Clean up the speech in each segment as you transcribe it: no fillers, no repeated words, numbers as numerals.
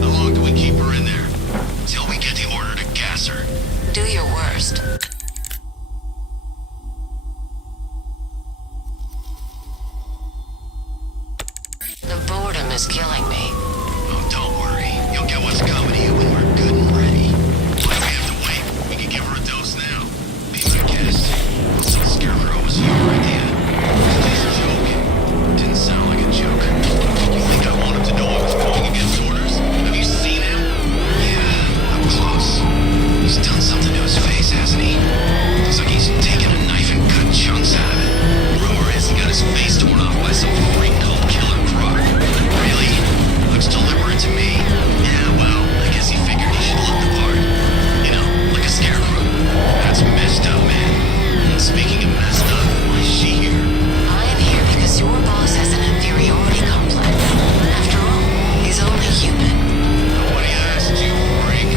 How long do we keep her in there? Till we get the order to gas her. Do your worst. The boredom is killing me. Oh, don't worry. You'll get what's coming to you when we're good and ready. Why do we have to wait? We can give her a dose now. Be my guest. I'll say Scarecrow was your idea. He's joking. Didn't sound like a joke. You think I want him to know I was going against orders? Have you seen him? Yeah, up close. He's done something to his face, hasn't he? Looks like he's taken a knife and cut chunks out of it. Rumor is he got his face torn off by some freak called Killer Croc. Really? Looks deliberate to me. Yeah, well, I guess he figured he should look the part. You know, like a scarecrow. That's messed up, man. And speaking of messed up, why is she here? I'm here because your boss has an inferiority complex. After all, he's only human. Nobody asked you, freak.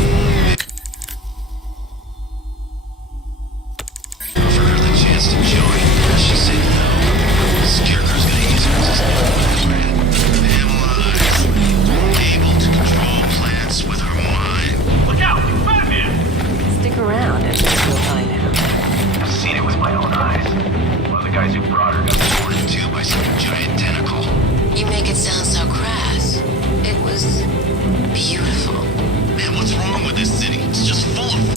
Offered her the chance to join. She said no. Scarecrow's gonna use her as his new plan. Analyze. Able to control plants with her mind. Look out! Batman! Stick around and you'll find out. I've seen it with my own eyes. One of the guys who brought her got Torn in two by some giant tentacle. You make it sound so crass. It was beautiful. Man, what's wrong with this city? It's just full of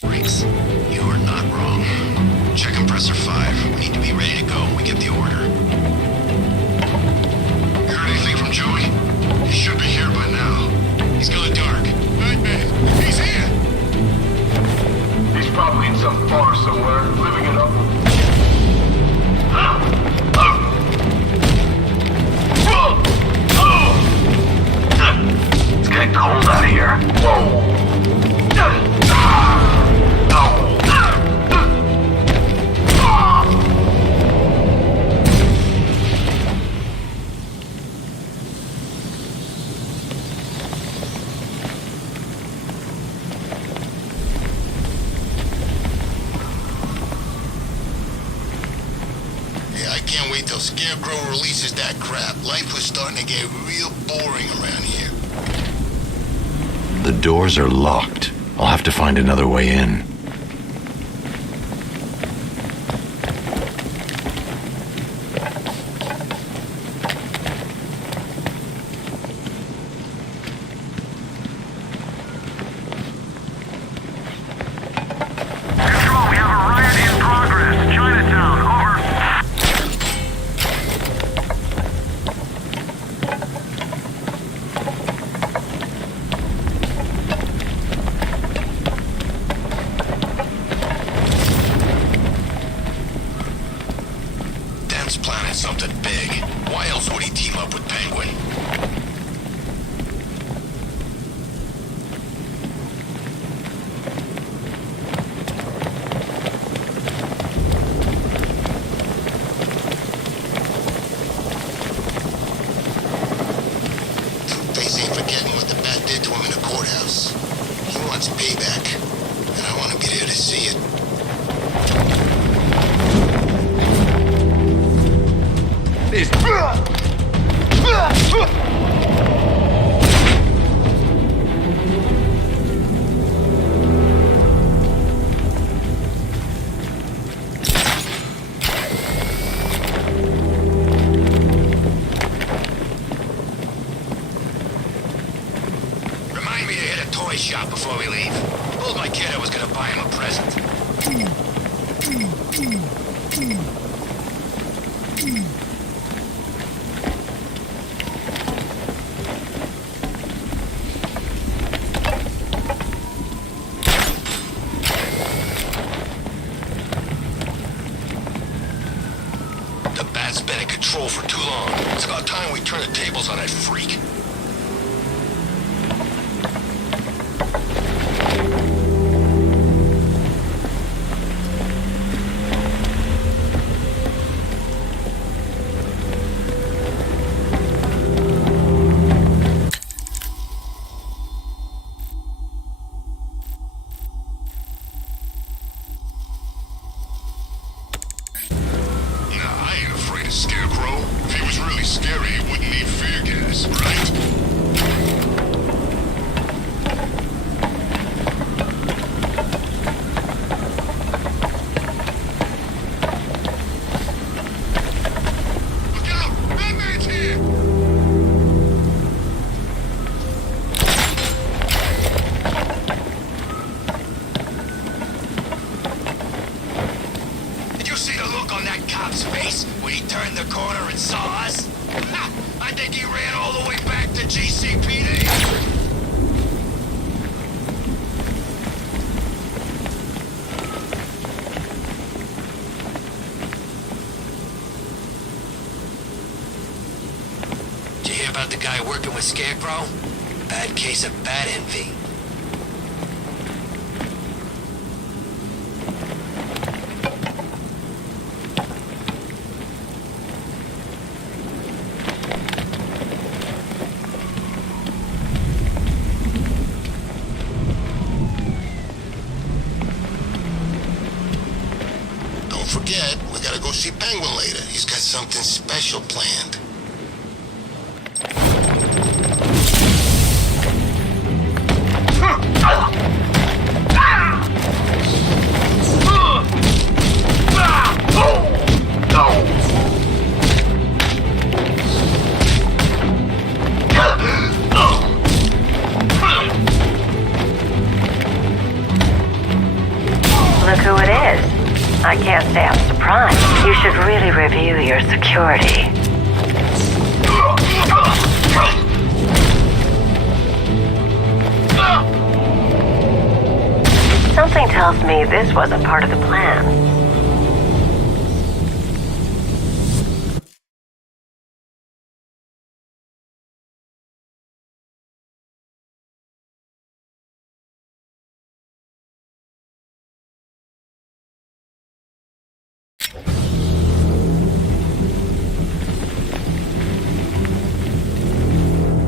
freaks. You are not wrong. Check compressor 5. We need to be ready to go when we get the order. Heard anything from Joey? He should be here by now. He's gone dark. Nightman, he's here! He's probably in some bar somewhere, living it up. It's getting cold out of here. Yeah, I can't wait till Scarecrow releases that crap. Life was starting to get real boring around here. The doors are locked. I'll have to find another way in. Control, we have a riot in progress. Chinatown, over. Dent's planning something big. Why else would he team up with Penguin? Two-Face ain't forgetting what the Bat did to him in the courthouse. He wants payback, and I want to be there to see it. has been in control for too long. It's about time we turn the tables on that freak. Scarecrow? If he was really scary, he wouldn't need fear gas, right? Look out! Batman's here! Did you see the look on that cop's face when he turned the corner and saw us? Ha! I think he ran all the way back to GCPD. Did you hear about the guy working with Scarecrow? Bad case of bat envy. Don't forget, we gotta go see Penguin later. He's got something special planned. Look who it is. I can't say I'm surprised. You should really review your security. Something tells me this wasn't part of the plan.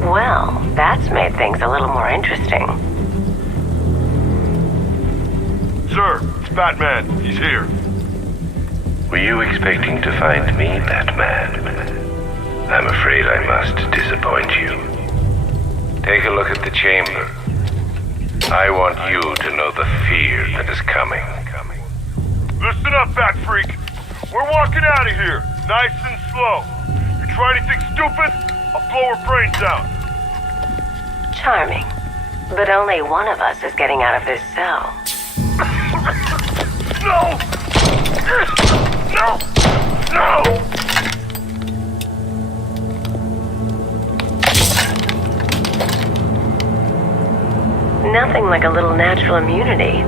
Well, that's made things a little more interesting. Sir, it's Batman. He's here. Were you expecting to find me, Batman? I'm afraid I must disappoint you. Take a look at the chamber. I want you to know the fear that is coming. Listen up, Bat Freak. We're walking out of here, nice and slow. You try anything stupid, I'll blow her brains out. Charming. But only one of us is getting out of this cell. No! No! No! Nothing like a little natural immunity.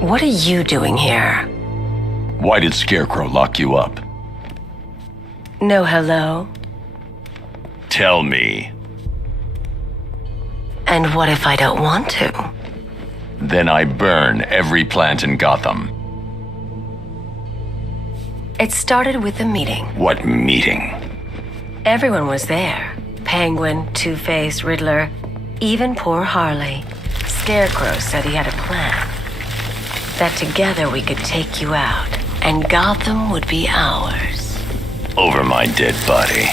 What are you doing here? Why did Scarecrow lock you up? No hello? Tell me. And what if I don't want to? Then I burn every plant in Gotham. It started with a meeting. What meeting? Everyone was there. Penguin, Two-Face, Riddler, even poor Harley. Scarecrow said he had a plan. That together we could take you out, and Gotham would be ours. Over my dead body.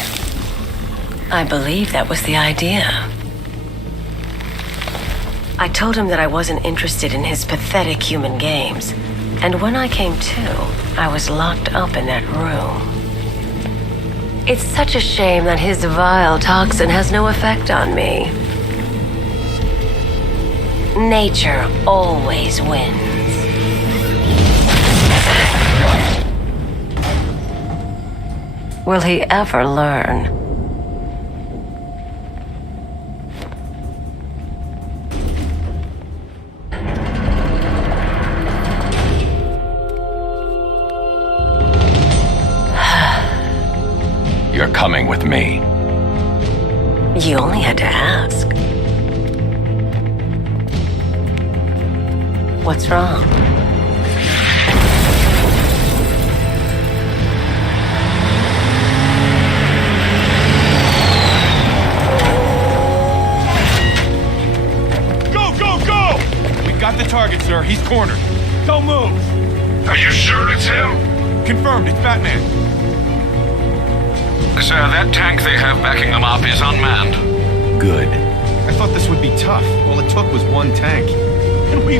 I believe that was the idea. I told him that I wasn't interested in his pathetic human games, and when I came to, I was locked up in that room. It's such a shame that his vile toxin has no effect on me. Nature always wins. Will he ever learn? You're coming with me. You only had to ask. What's wrong? Go! We got the target, sir. He's cornered. Don't move. Are you sure it's him? Confirmed, it's Batman. Sir, that tank they have backing them up is unmanned. Good. I thought this would be tough. All it took was one tank. And we...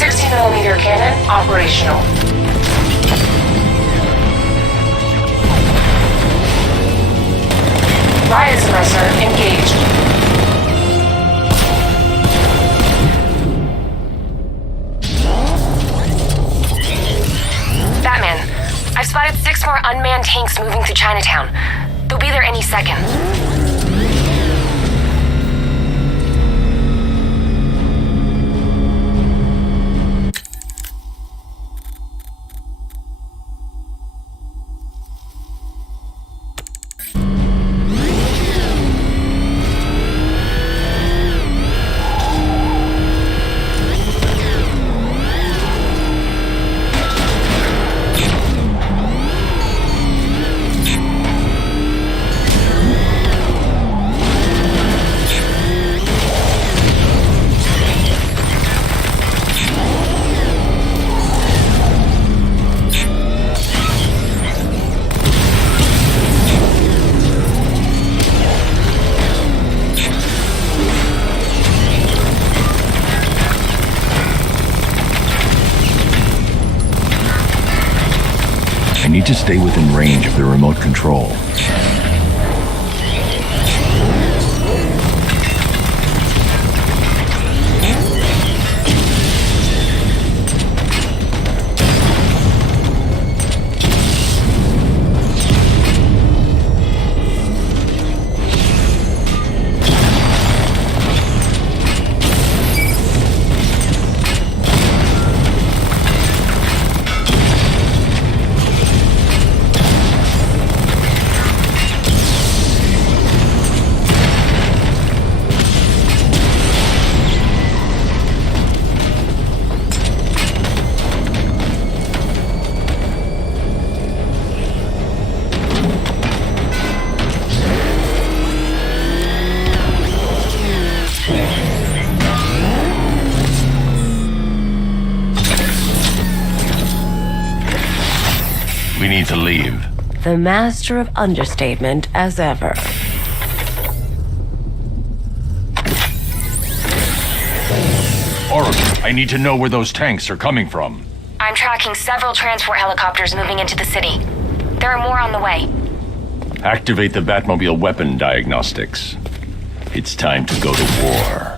60mm cannon operational. Riot suppressor engaged. Batman, I've spotted 6 more unmanned tanks moving through Chinatown. They'll be there any second. I need to stay within range of the remote control. We need to leave. The master of understatement as ever. Oracle, I need to know where those tanks are coming from. I'm tracking several transport helicopters moving into the city. There are more on the way. Activate the Batmobile weapon diagnostics. It's time to go to war.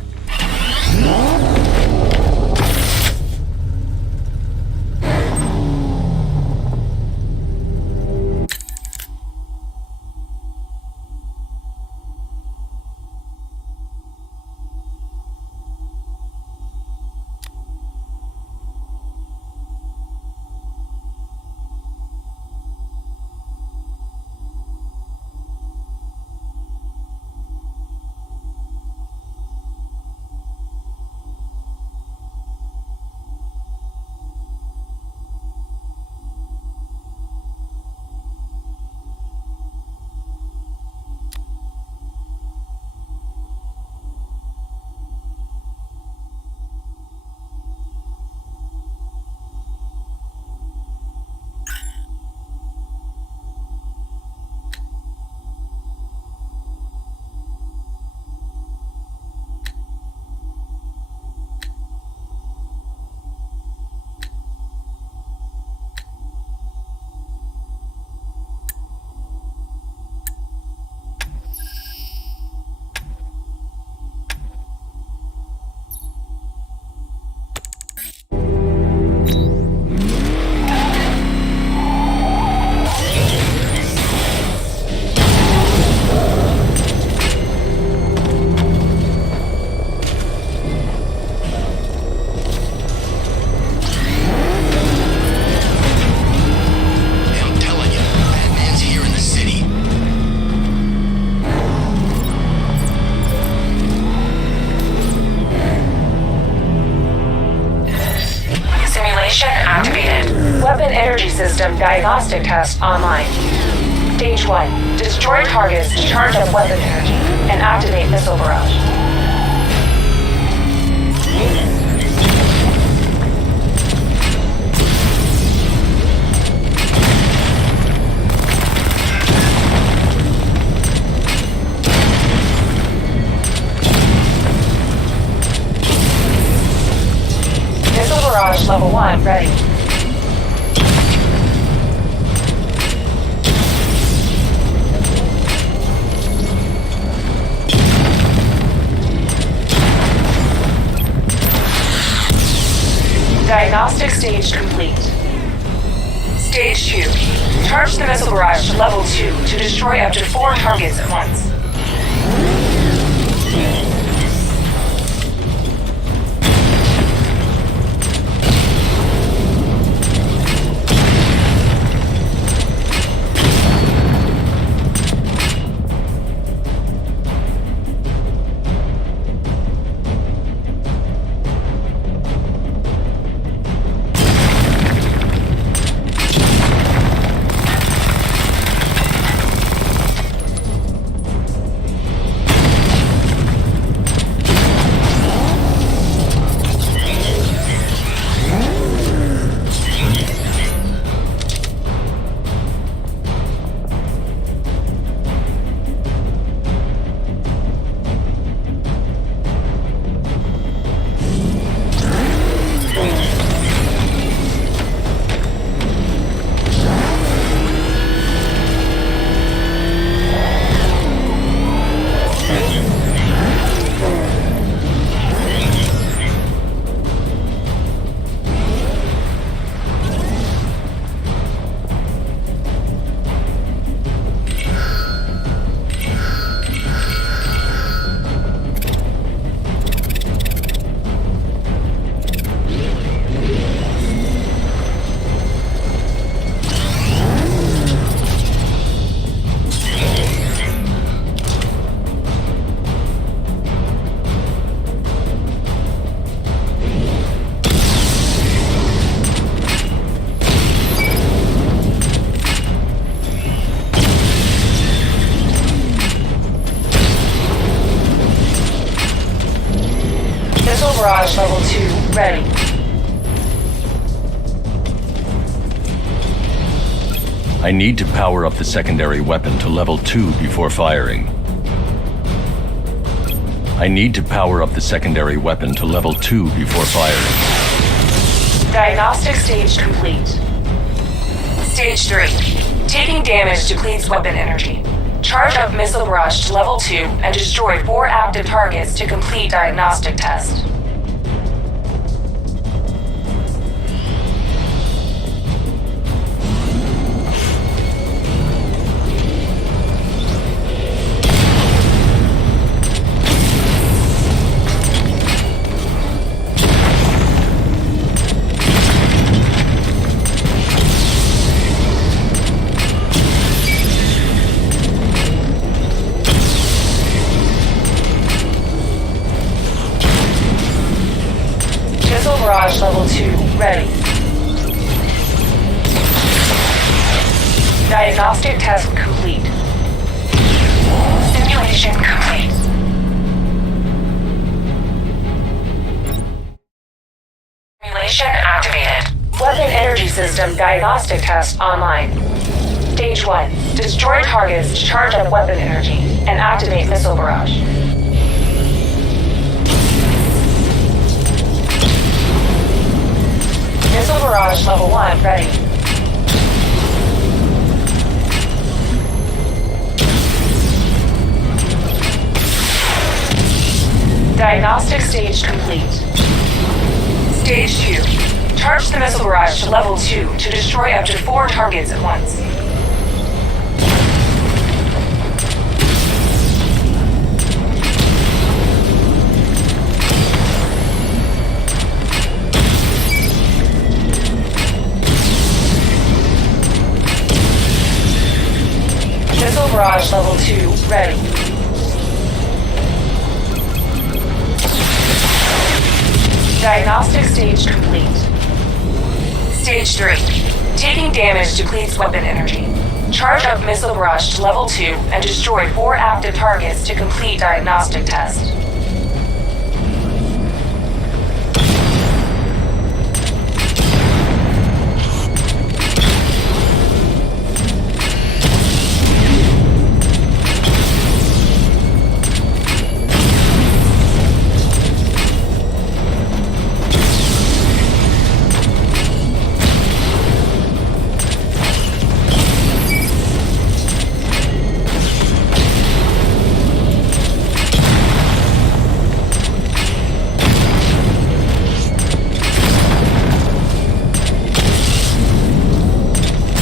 diagnostic test online. Stage 1. Destroy targets to charge up weapon energy and activate missile barrage. Missile barrage level 1 ready. Diagnostic stage complete. Stage 2. Charge the missile barrage to level 2 to destroy up to 4 targets at once. Missile barrage level 2 ready. I need to power up the secondary weapon to level 2 before firing. I need to power up the secondary weapon to level 2 before firing. Diagnostic stage complete. Stage 3. Taking damage depletes weapon energy. Charge up missile barrage to level 2 and destroy 4 active targets to complete diagnostic test. Missile barrage level 2 ready. Diagnostic test complete. Simulation complete. Simulation activated. Weapon energy system diagnostic test online. Stage 1. Destroy targets to charge up weapon energy and activate missile barrage. Missile barrage level 1 ready. Diagnostic stage complete. Stage 2. Charge the missile barrage to level 2 to destroy up to 4 targets at once. Missile barrage level 2 ready. Diagnostic stage complete. Stage 3. Taking damage depletes weapon energy. Charge up missile barrage to level 2 and destroy 4 active targets to complete diagnostic test.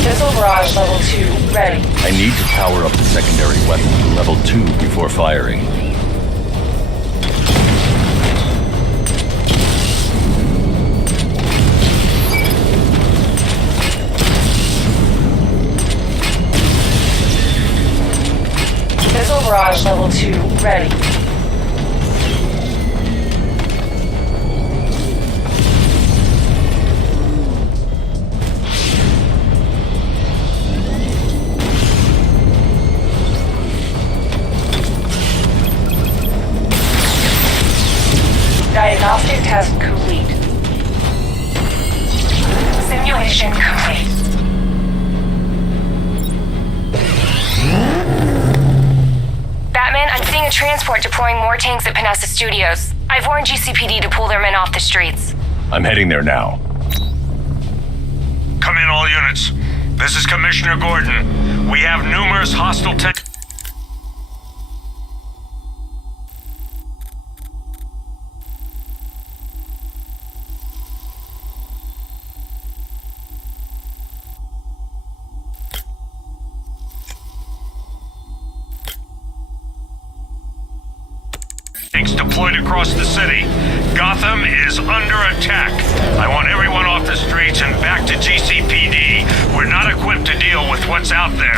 Missile barrage level 2 ready. I need to power up the secondary weapon to level 2 before firing. Missile barrage level 2 ready. Diagnostic test complete. Simulation complete. Batman, I'm seeing a transport deploying more tanks at Panessa Studios. I've warned GCPD to pull their men off the streets. I'm heading there now. Come in, all units. This is Commissioner Gordon. We have numerous hostile tanks deployed across the city. Gotham is under attack. I want everyone off the streets and back to GCPD. We're not equipped to deal with what's out there.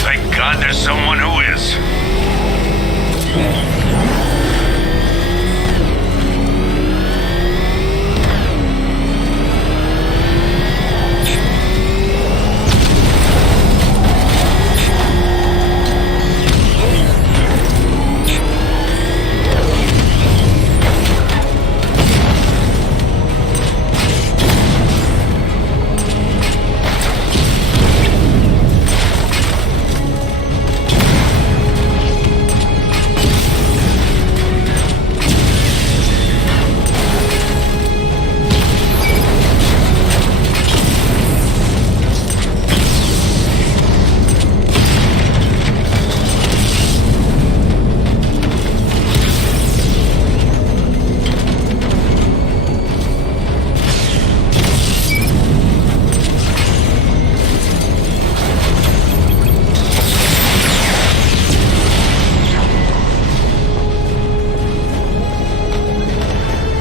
Thank God there's someone who is.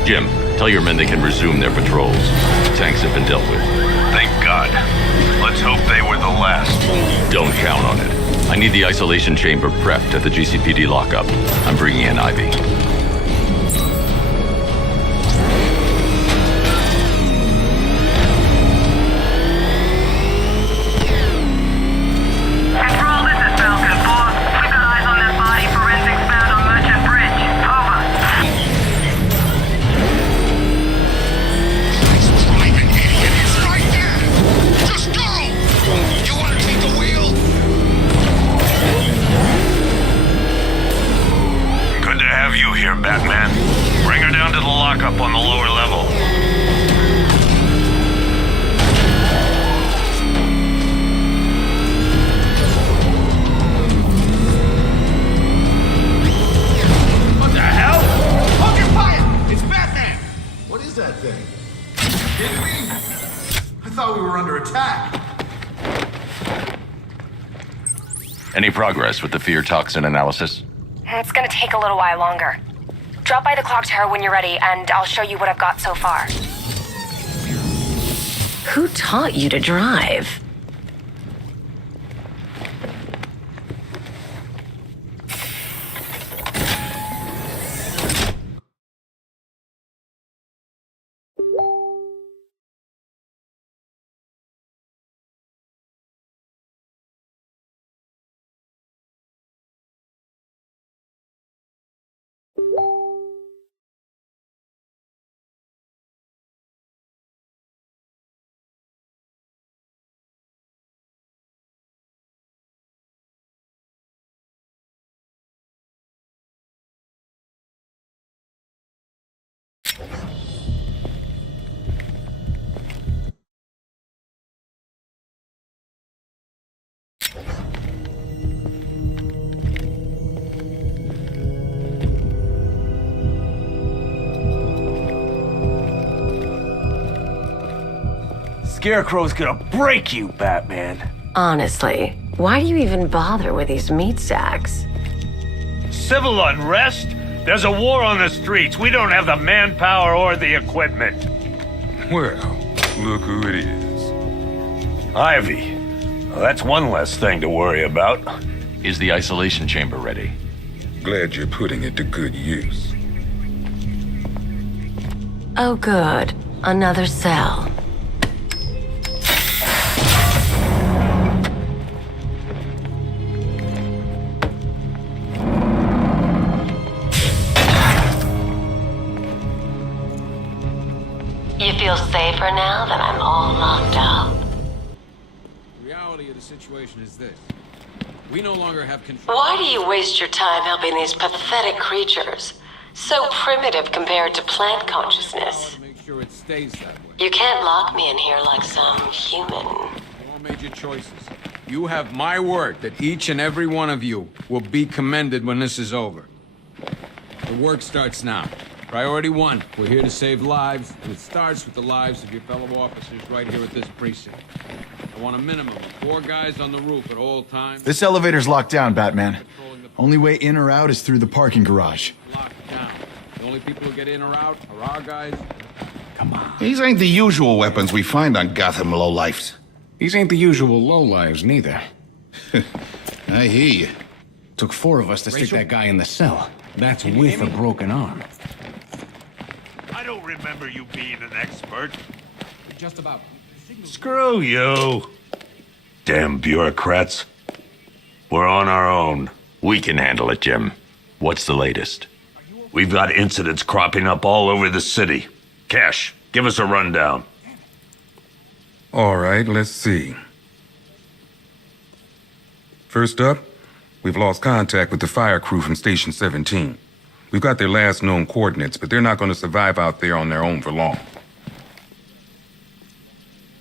Jim, tell your men they can resume their patrols. Tanks have been dealt with. Thank God. Let's hope they were the last. Don't count on it. I need the isolation chamber prepped at the GCPD lockup. I'm bringing in Ivy. Control, this is Falcon 4. We've got eyes on that body. Forensics found on Merchant Bridge. Over. Nice driving, idiot. It's right there. Just go. You want to take the wheel? Good to have you here, Batman. Bring her down to the lockup on the lower level. What the hell? Hold your fire! It's Batman! What is that thing? Kidding me? I thought we were under attack. Any progress with the fear toxin analysis? It's gonna take a little while longer. Drop by the clock tower when you're ready, and I'll show you what I've got so far. Who taught you to drive? Scarecrow's gonna break you, Batman. Honestly, why do you even bother with these meat sacks? Civil unrest? There's a war on the streets. We don't have the manpower or the equipment. Well, look who it is. Ivy. Well, that's one less thing to worry about. Is the isolation chamber ready? Glad you're putting it to good use. Oh, good. Another cell. You feel safer now that I'm all locked up? The reality of the situation is this. We no longer have control. Why do you waste your time helping these pathetic creatures? So primitive compared to plant consciousness. Make sure it stays that way. You can't lock me in here like some human. You all made your choices. You have my word that each and every one of you will be commended when this is over. The work starts now. Priority 1, we're here to save lives, and it starts with the lives of your fellow officers right here at this precinct. I want a minimum of 4 guys on the roof at all times. This elevator's locked down, Batman. Only way in or out is through the parking garage. Locked down. The only people who get in or out are our guys. Come on. These ain't the usual weapons we find on Gotham lowlifes. These ain't the usual lowlives, neither. I hear you. Took 4 of us to stick that guy in the cell. That's with a broken arm. I don't remember you being an expert. Just about. Screw you. Damn bureaucrats. We're on our own. We can handle it, Jim. What's the latest? We've got incidents cropping up all over the city. Cash, give us a rundown. All right, let's see. First up, we've lost contact with the fire crew from Station 17. We've got their last known coordinates, but they're not going to survive out there on their own for long.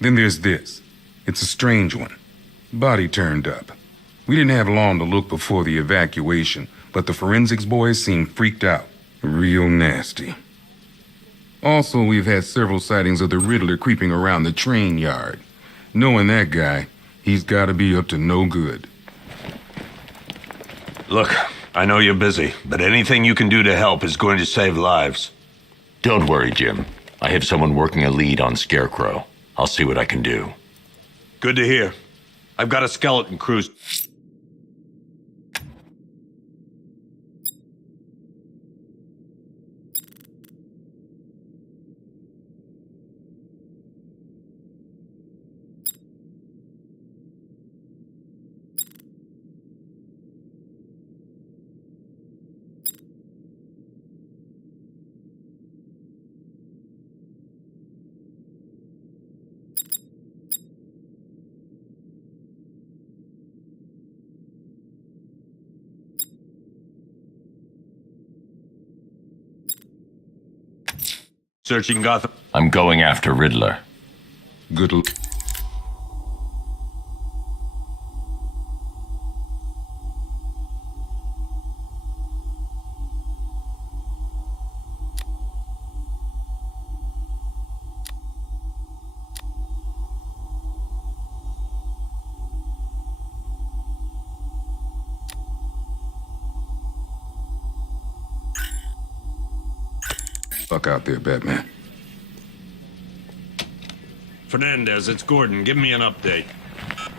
Then there's this. It's a strange one. Body turned up. We didn't have long to look before the evacuation, but the forensics boys seemed freaked out. Real nasty. Also, we've had several sightings of the Riddler creeping around the train yard. Knowing that guy, he's got to be up to no good. Look, I know you're busy, but anything you can do to help is going to save lives. Don't worry, Jim. I have someone working a lead on Scarecrow. I'll see what I can do. Good to hear. I've got a skeleton crew. Searching Gotham. I'm going after Riddler. Good luck. Fuck out there, Batman. Fernandez, it's Gordon. Give me an update.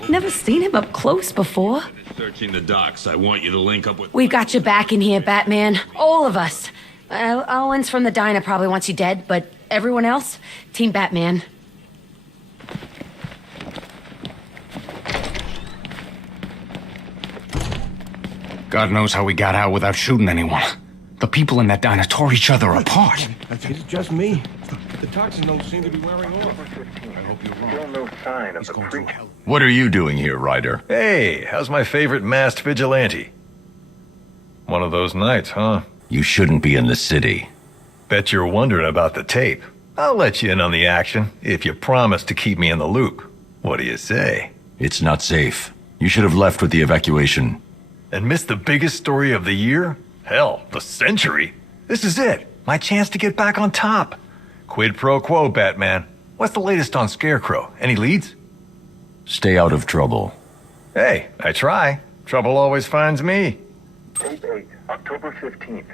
Never seen him up close before. Searching the docks. I want you to link up with... We've got your back in here, Batman. All of us. Owens from the diner probably wants you dead, but everyone else, Team Batman. God knows how we got out without shooting anyone. The people in that diner tore each other apart. It's just me. The toxin don't seem to be wearing off. I hope you're wrong. Still no sign of the creature. What are you doing here, Ryder? Hey, how's my favorite masked vigilante? One of those nights, huh? You shouldn't be in the city. Bet you're wondering about the tape. I'll let you in on the action if you promise to keep me in the loop. What do you say? It's not safe. You should have left with the evacuation. And missed the biggest story of the year? Hell, the century. This is it. My chance to get back on top. Quid pro quo, Batman. What's the latest on Scarecrow? Any leads? Stay out of trouble. Hey, I try. Trouble always finds me. Tape 8, October 15th.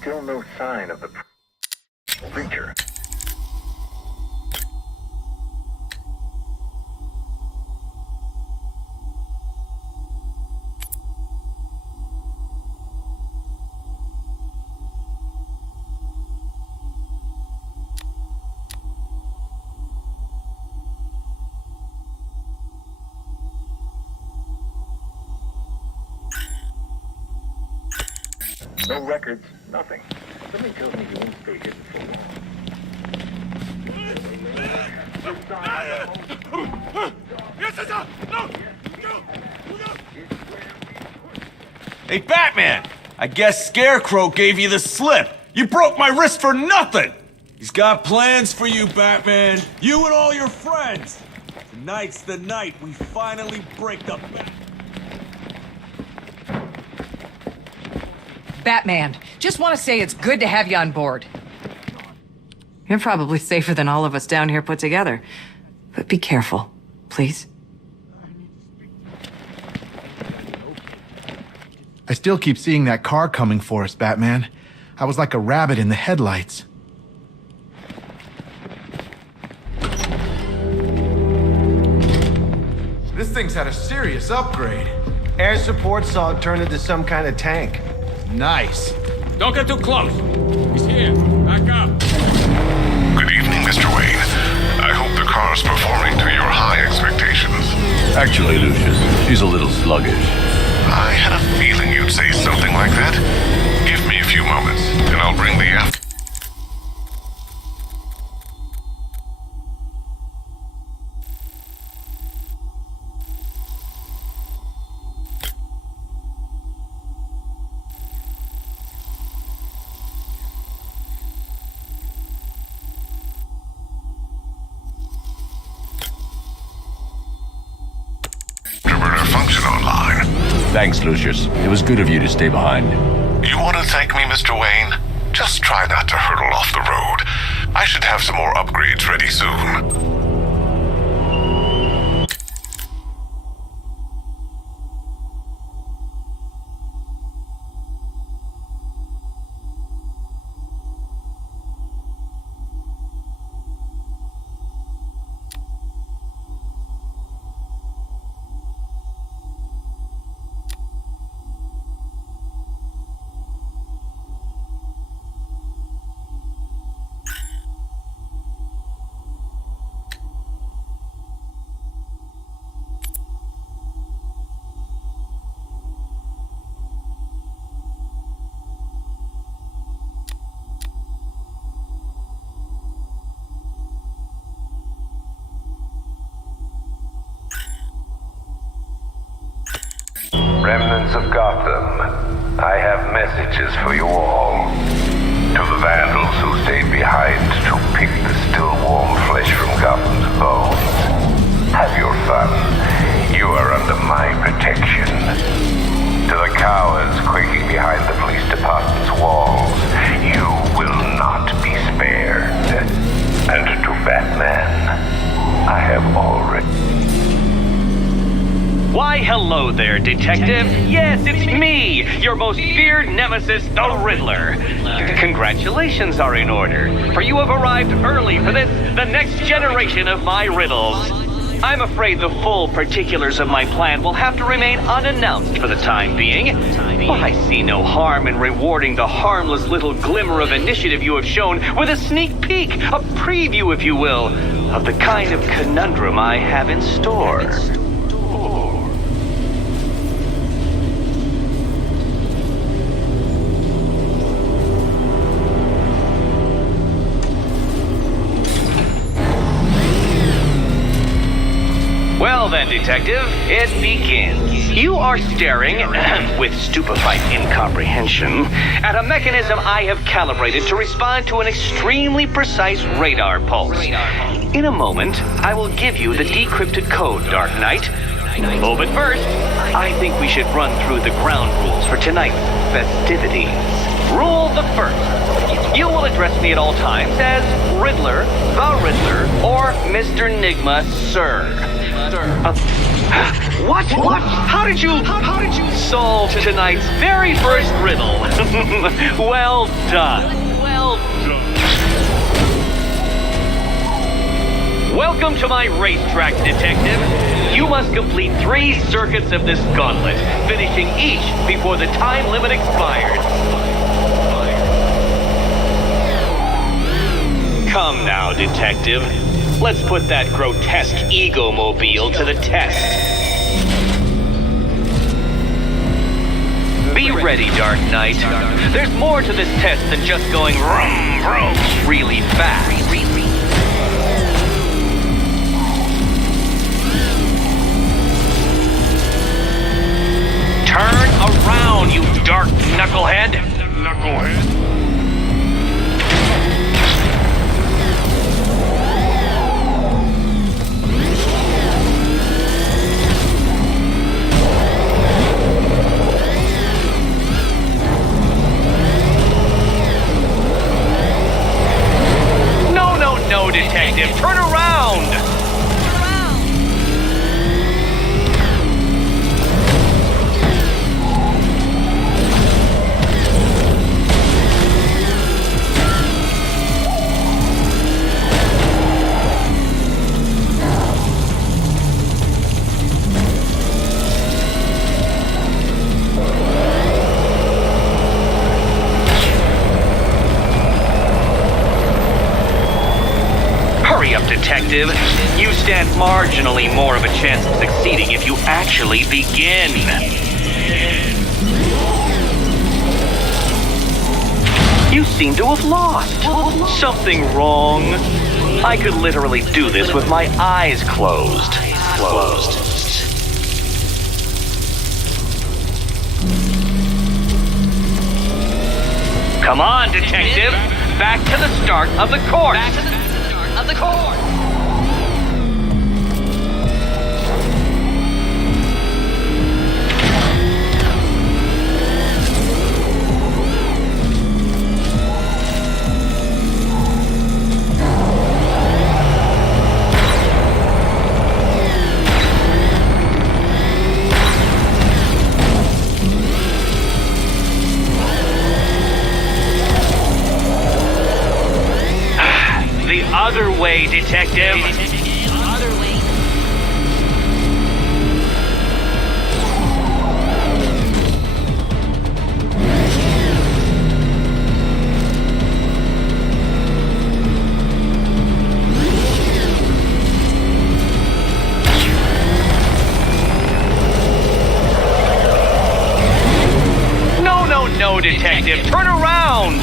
Still no sign of the preacher. No records, nothing. Something tells me you won't stay hidden for long. Hey, Batman! I guess Scarecrow gave you the slip. You broke my wrist for nothing! He's got plans for you, Batman. You and all your friends. Tonight's the night we finally break the Batman, just want to say it's good to have you on board. You're probably safer than all of us down here put together. But be careful, please. I still keep seeing that car coming for us, Batman. I was like a rabbit in the headlights. This thing's had a serious upgrade. Air support saw it turn into some kind of tank. Nice. Don't get too close. He's here. Back up. Good evening, Mr. Wayne. I hope the car's performing to your high expectations. Actually, Lucius, she's a little sluggish. I had a feeling you'd say something like that. Give me a few moments, and I'll bring the function online. Thanks, Lucius. It was good of you to stay behind. You want to thank me, Mr. Wayne? Just try not to hurtle off the road. I should have some more upgrades ready soon. Remnants of Gotham, I have messages for you all. To the vandals who stayed behind to pick the still warm flesh from Gotham's bones, have your fun. You are under my protection. To the cowards quaking behind the police department's walls, you will not be spared. And to Batman, I have already... Why, hello there, Detective. Yes, it's me, your most feared nemesis, the Riddler. Congratulations are in order, for you have arrived early for this, the next generation of my riddles. I'm afraid the full particulars of my plan will have to remain unannounced for the time being, but I see no harm in rewarding the harmless little glimmer of initiative you have shown with a sneak peek, a preview, if you will, of the kind of conundrum I have in store. Well then, Detective, it begins. You are staring, with stupefied incomprehension, at a mechanism I have calibrated to respond to an extremely precise radar pulse. In a moment, I will give you the decrypted code, Dark Knight. Oh, but first, I think we should run through the ground rules for tonight's festivities. Rule the first. You will address me at all times as Riddler, the Riddler, or Mr. Nigma, sir. What? How did you solve tonight's very first riddle? Well done. Welcome to my racetrack, Detective. You must complete 3 circuits of this gauntlet, finishing each before the time limit expires. Come now, Detective. Let's put that grotesque ego-mobile to the test. Be ready, Dark Knight. There's more to this test than just going vroom, vroom really fast. Turn around, you dark knucklehead. No, Detective, turn around! Hurry up, Detective. You stand marginally more of a chance of succeeding if you actually begin. You seem to have lost. Something wrong? I could literally do this with my eyes closed. Come on, Detective. Back to the start of the course. The other way, Detective. No, Detective. Turn around!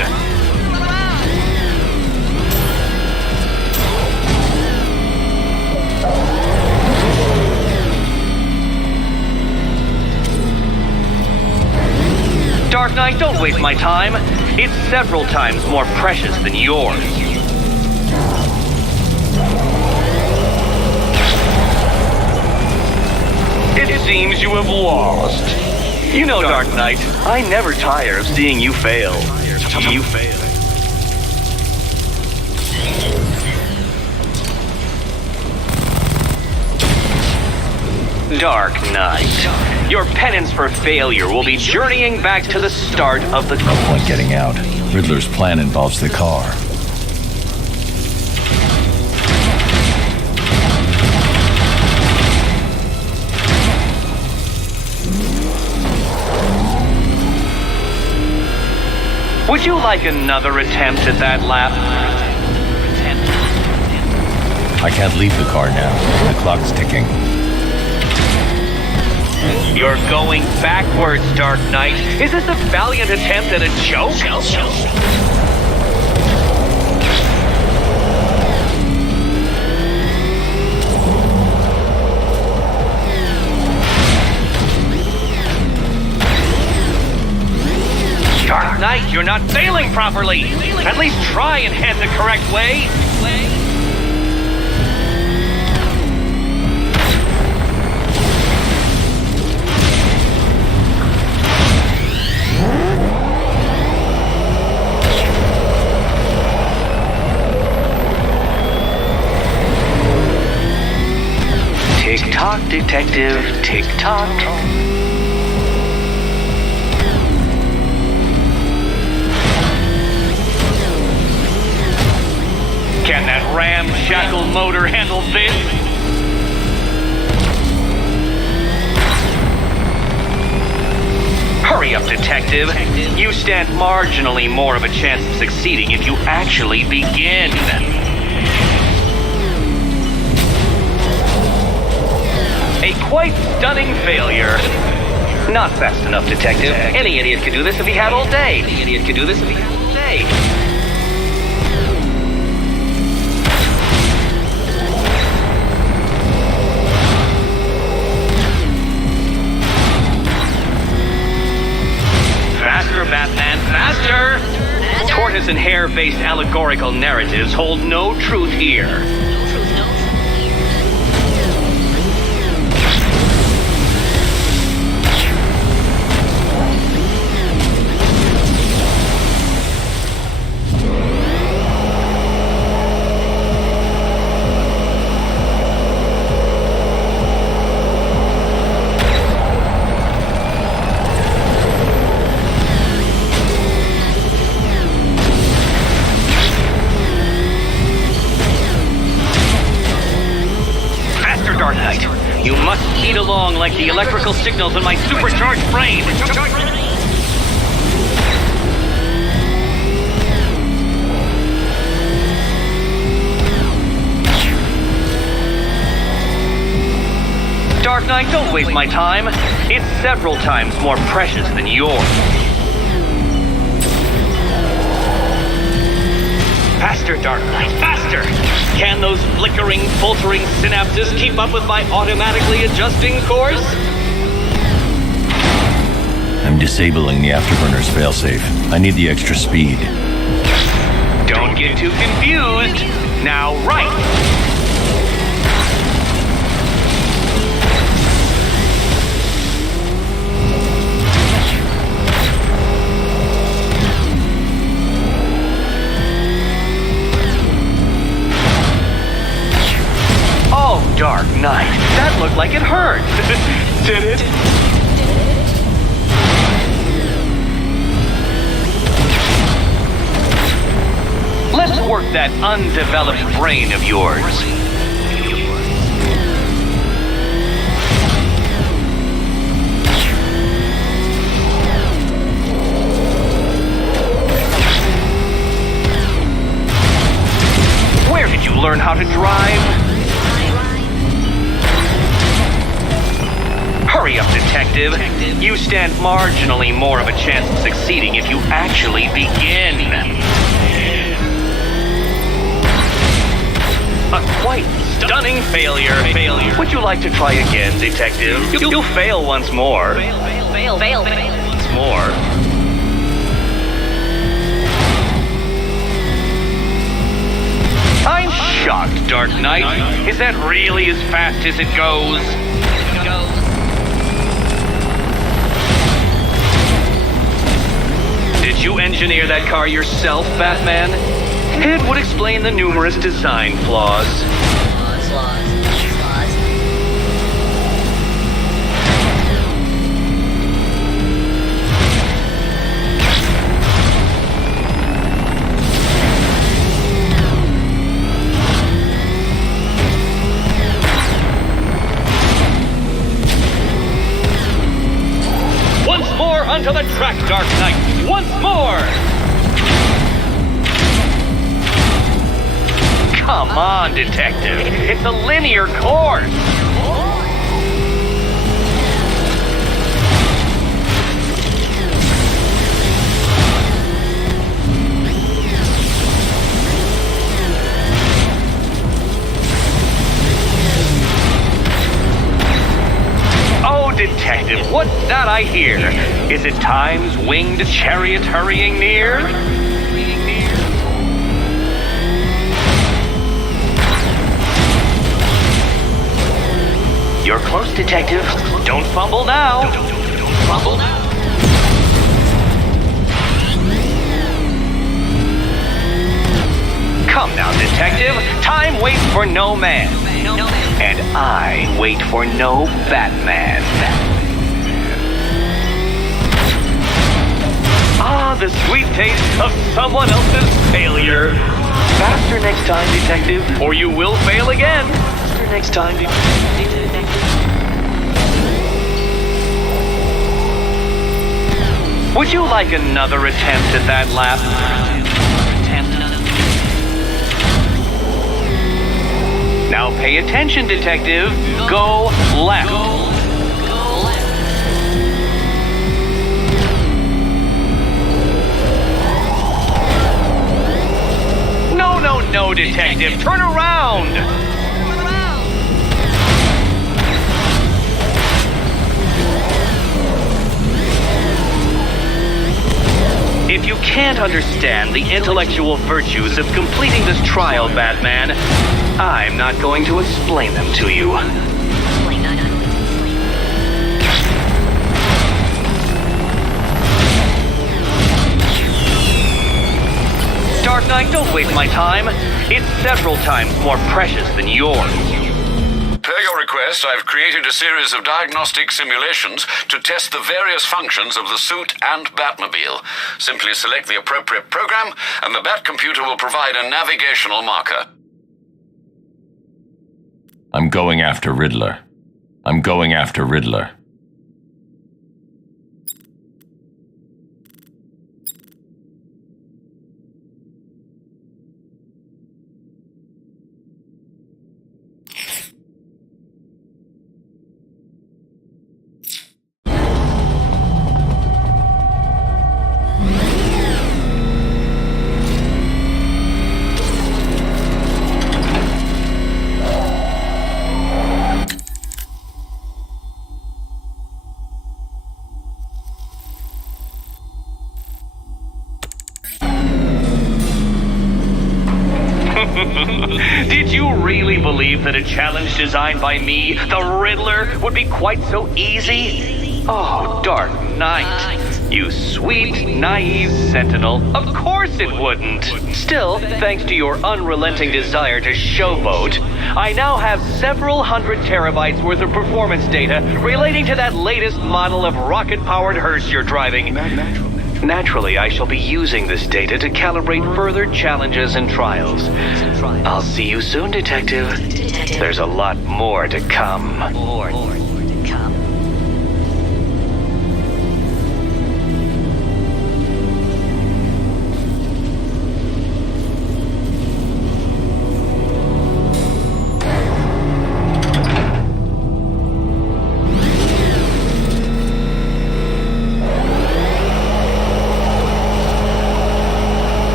Dark Knight, don't waste my time. It's several times more precious than yours. It seems you have lost. You know, Dark Knight, I never tire of seeing you fail. Dark Knight, your penance for failure will be journeying back to the start of the course. No point getting out. Riddler's plan involves the car. Would you like another attempt at that lap? I can't leave the car now. The clock's ticking. You're going backwards, Dark Knight. Is this a valiant attempt at a joke? you're not failing properly. At least try and head the correct way. Tick-tock, detective, tick-tock. Can that ramshackle motor handle this? Hurry up, detective. You stand marginally more of a chance of succeeding if you actually begin. A quite stunning failure. Not fast enough, detective. Any idiot could do this if he had all day. Any idiot could do this if he had all day. Faster, Batman, faster! Tortoise and hare-based allegorical narratives hold no truth here. You must speed along like the electrical signals in my supercharged brain. Dark Knight, don't waste my time. It's several times more precious than yours. Faster, Dark Knight, faster! Can those flickering, faltering synapses keep up with my automatically adjusting course? I'm disabling the afterburner's failsafe. I need the extra speed. Don't get too confused. Now, right! Oh, Dark Knight, that looked like it hurt. Did it? Let's work that undeveloped brain of yours. Where did you learn how to drive? Hurry up, detective. You stand marginally more of a chance of succeeding if you actually begin. A quite stunning failure. Would you like to try again, detective? You'll fail once more. Fail once more. I'm shocked, Dark Knight. Is that really as fast as it goes? Did you engineer that car yourself, Batman? It would explain the numerous design flaws. Once more onto the track, Dark Knight! Once more! Come on, detective. It's a linear course. Oh, detective. detective, what's that I hear? Is it time's winged chariot hurrying near? You're close, detective. Don't fumble now. Don't fumble now. Come now, detective. Time waits for no man. And I wait for no Batman. Ah, the sweet taste of someone else's failure. Faster next time, detective, or you will fail again. Faster next time, detective. Would you like another attempt at that lap? Now pay attention, detective. Go left. No, detective. Turn around. If you can't understand the intellectual virtues of completing this trial, Batman, I'm not going to explain them to you. Dark Knight, don't waste my time. It's several times more precious than yours. Per your request, I've created a series of diagnostic simulations to test the various functions of the suit and Batmobile. Simply select the appropriate program, and the Bat computer will provide a navigational marker. I'm going after Riddler. I'm going after Riddler. Did you really believe that a challenge designed by me, the Riddler, would be quite so easy? Oh, Dark Knight. You sweet, naive sentinel. Of course it wouldn't. Still, thanks to your unrelenting desire to showboat, I now have several hundred terabytes worth of performance data relating to that latest model of rocket-powered hearse you're driving. Naturally, I shall be using this data to calibrate further challenges and trials. I'll see you soon, detective. There's a lot more to come.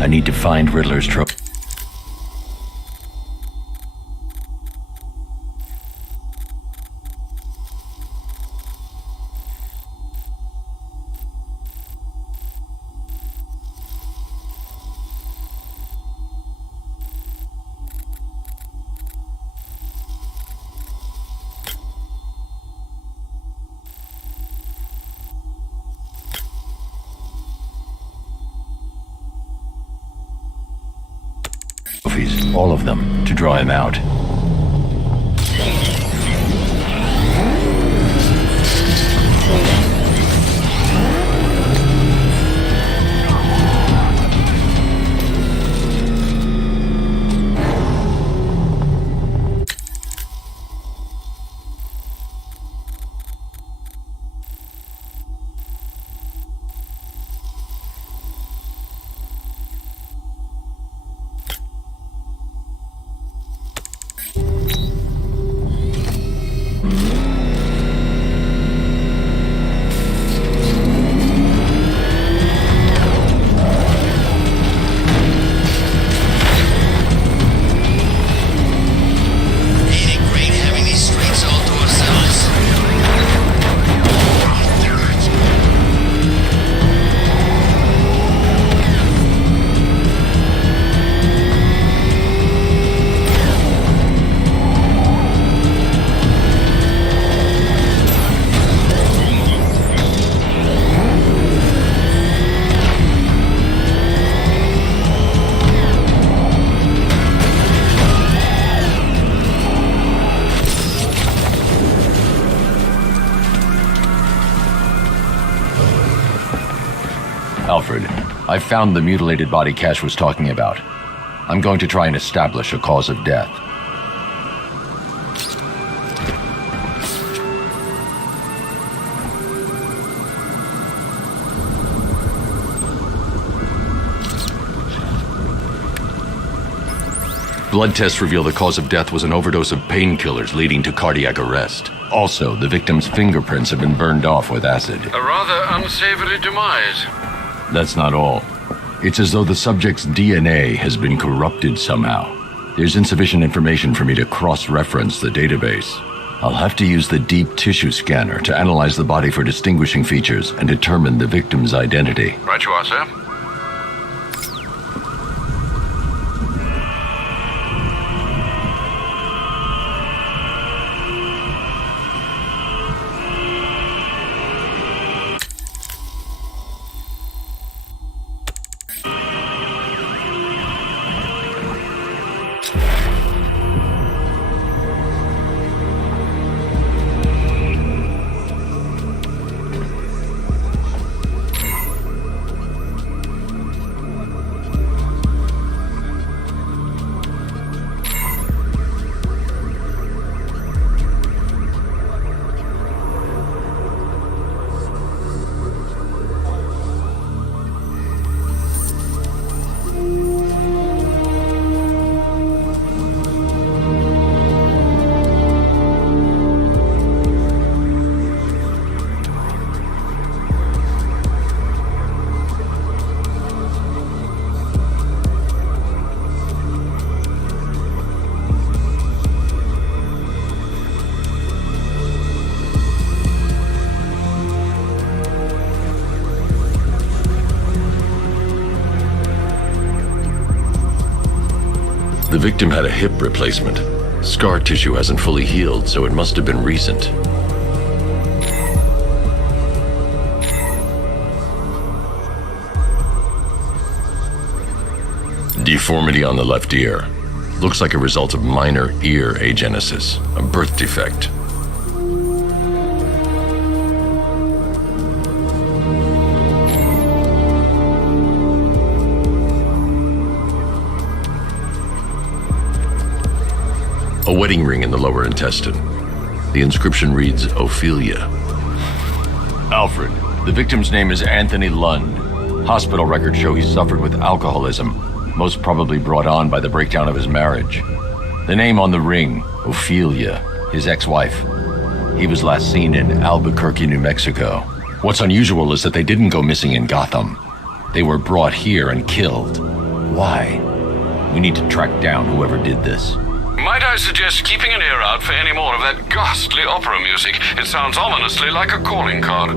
I need to find Riddler's trophy. All of them, to draw him out. I've found the mutilated body Cash was talking about. I'm going to try and establish a cause of death. Blood tests reveal the cause of death was an overdose of painkillers leading to cardiac arrest. Also, the victim's fingerprints have been burned off with acid. A rather unsavory demise. That's not all. It's as though the subject's DNA has been corrupted somehow. There's insufficient information for me to cross-reference the database. I'll have to use the deep tissue scanner to analyze the body for distinguishing features and determine the victim's identity. Right you are, sir. The victim had a hip replacement. Scar tissue hasn't fully healed, so it must have been recent. Deformity on the left ear. Looks like a result of minor ear agenesis, a birth defect. A wedding ring in the lower intestine. The inscription reads, Ophelia. Alfred, the victim's name is Anthony Lund. Hospital records show he suffered with alcoholism, most probably brought on by the breakdown of his marriage. The name on the ring, Ophelia, his ex-wife. He was last seen in Albuquerque, New Mexico. What's unusual is that they didn't go missing in Gotham. They were brought here and killed. Why? We need to track down whoever did this. Might I suggest keeping an ear out for any more of that ghastly opera music? It sounds ominously like a calling card.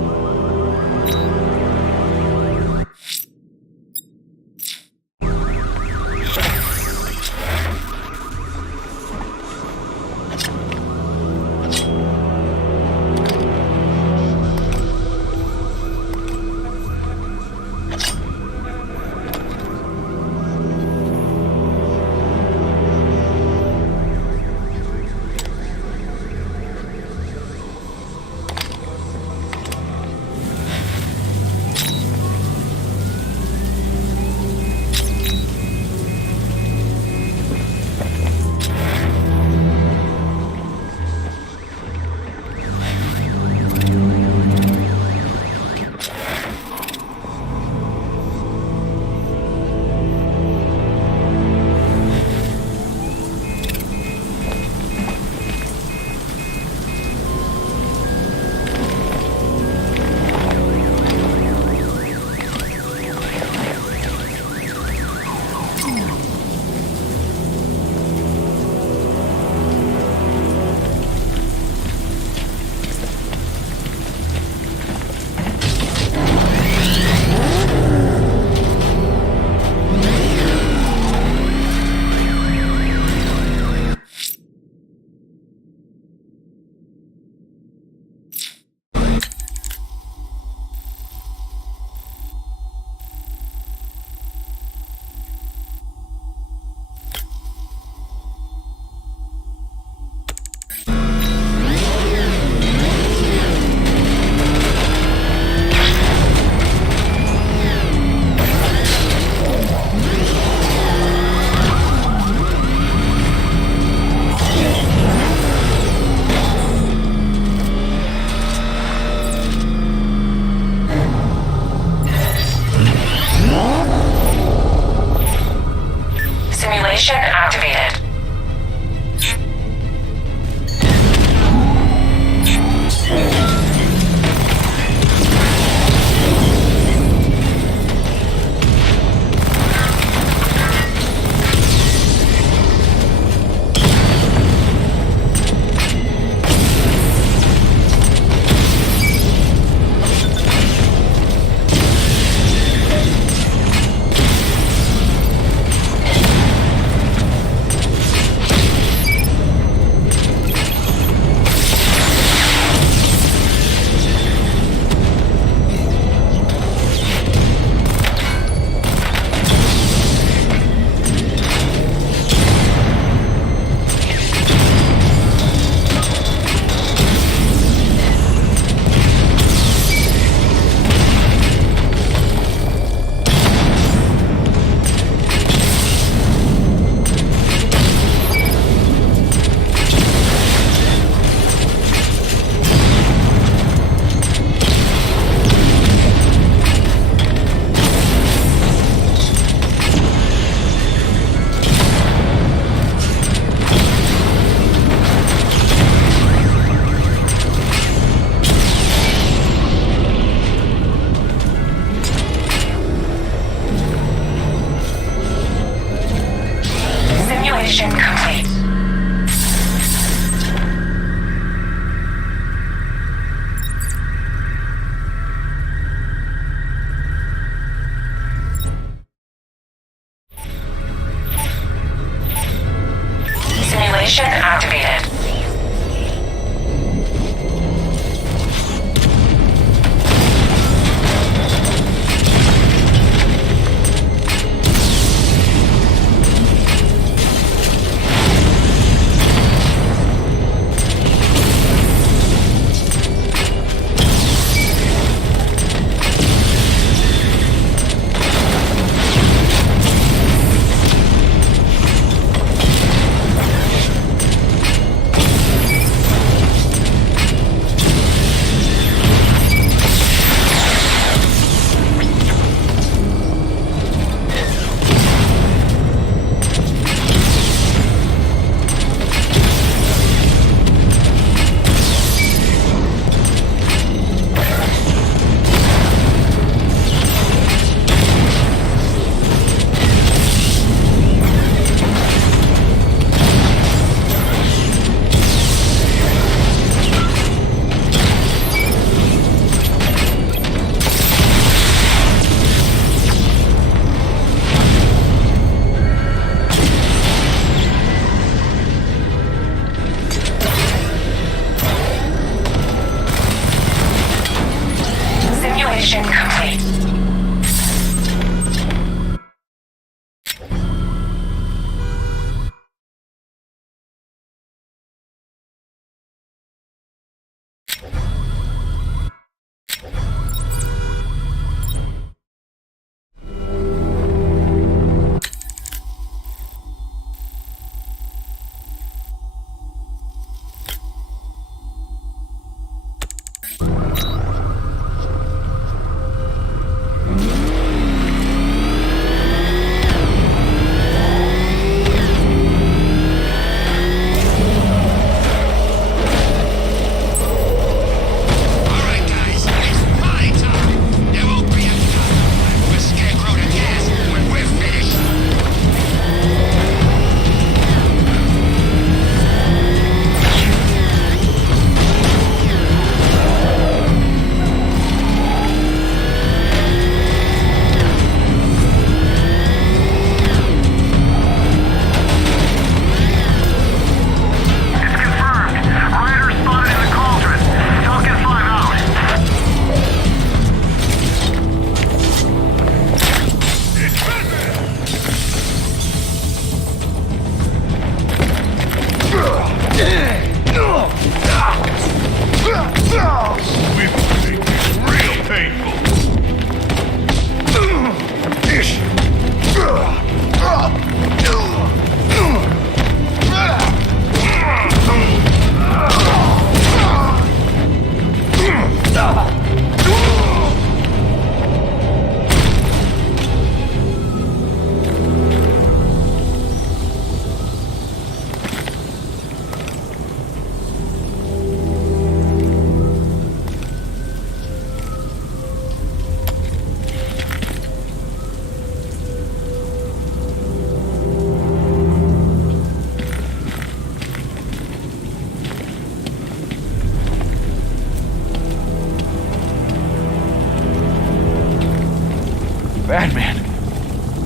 Mission activated.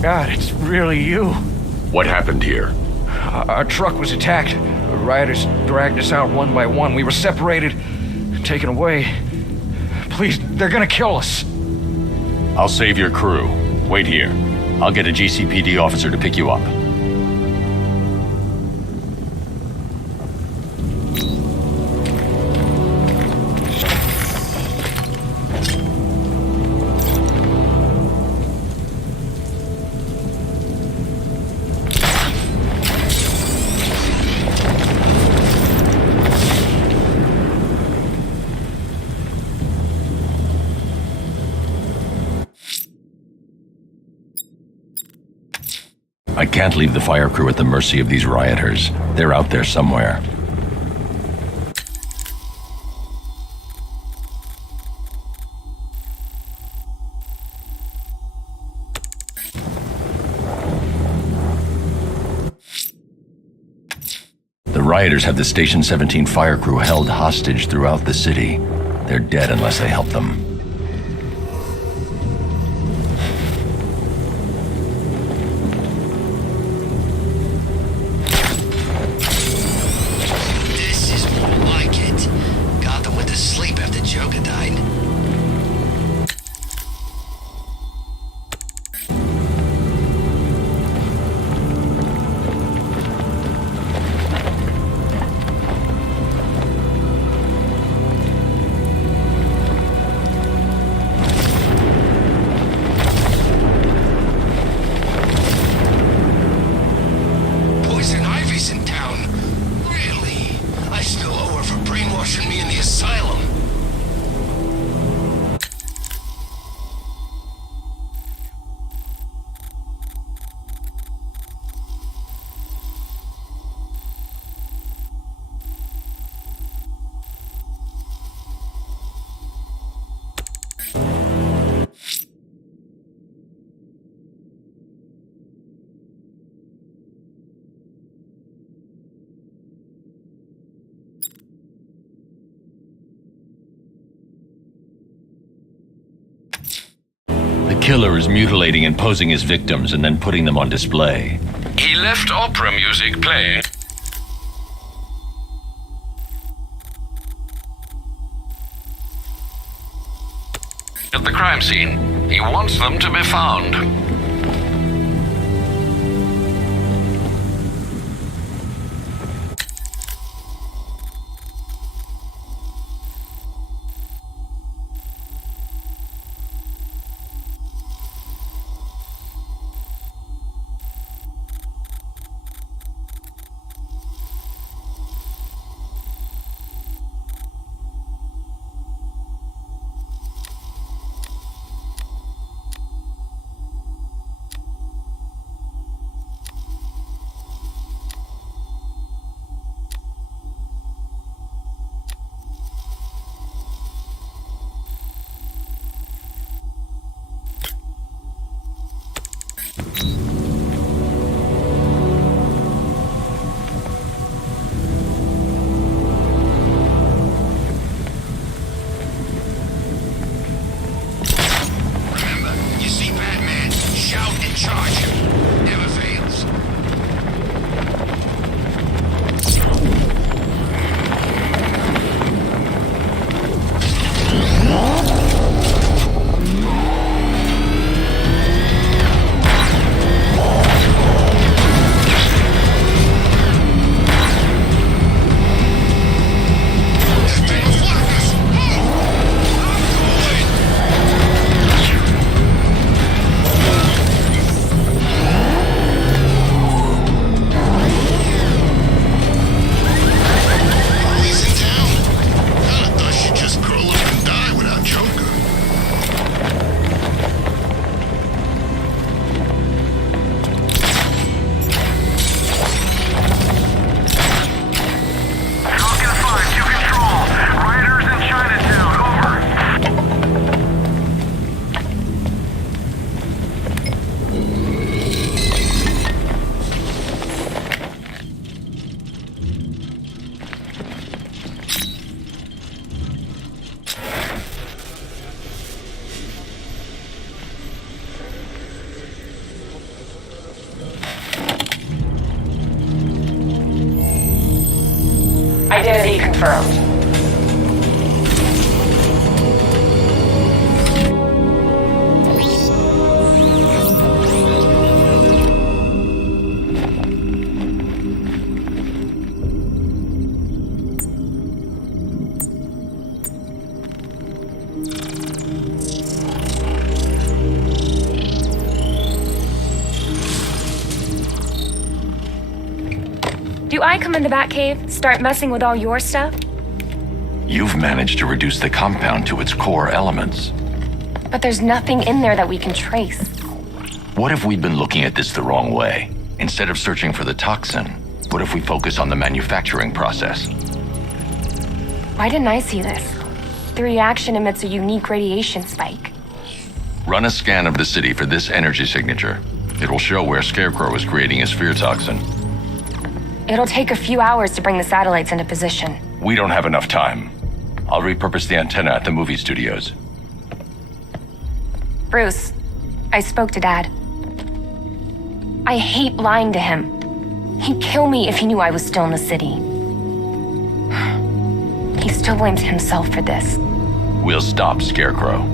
God, it's really you. What happened here? Our truck was attacked. The rioters dragged us out one by one. We were separated, taken away. Please, they're gonna kill us. I'll save your crew. Wait here. I'll get a GCPD officer to pick you up. I can't leave the fire crew at the mercy of these rioters. They're out there somewhere. The rioters have the Station 17 fire crew held hostage throughout the city. They're dead unless they help them. The killer is mutilating and posing as victims and then putting them on display. He left opera music playing. At the crime scene. He wants them to be found. Identity confirmed. Do I come in the Batcave, start messing with all your stuff? You've managed to reduce the compound to its core elements. But there's nothing in there that we can trace. What if we'd been looking at this the wrong way? Instead of searching for the toxin, what if we focus on the manufacturing process? Why didn't I see this? The reaction emits a unique radiation spike. Run a scan of the city for this energy signature. It will show where Scarecrow is creating his fear toxin. It'll take a few hours to bring the satellites into position. We don't have enough time. I'll repurpose the antenna at the movie studios. Bruce, I spoke to Dad. I hate lying to him. He'd kill me if he knew I was still in the city. He still blames himself for this. We'll stop Scarecrow.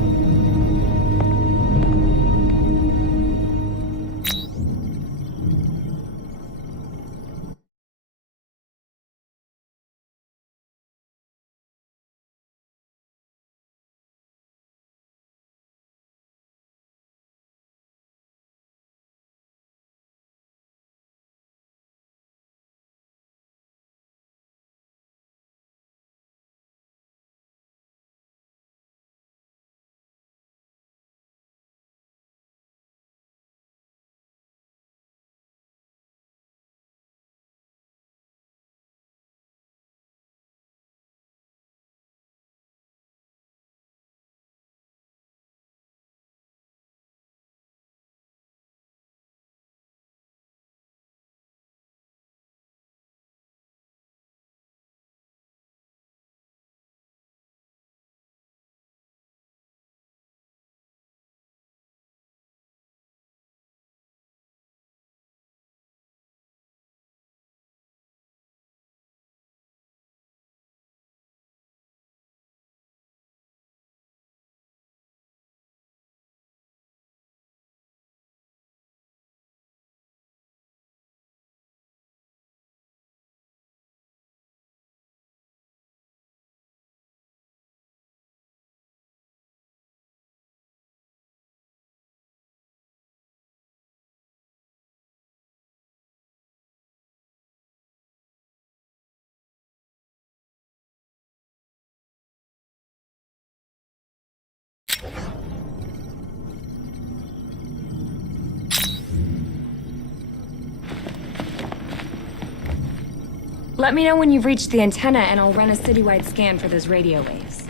Let me know when you've reached the antenna and I'll run a citywide scan for those radio waves.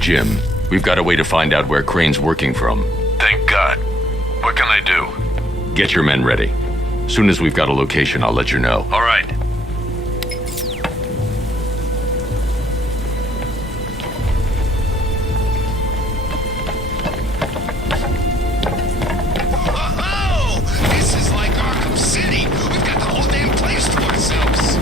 Jim, we've got a way to find out where Crane's working from. Thank God. What can I do? Get your men ready. Soon as we've got a location, I'll let you know. All right. This is like Arkham City. We've got the whole damn place to ourselves.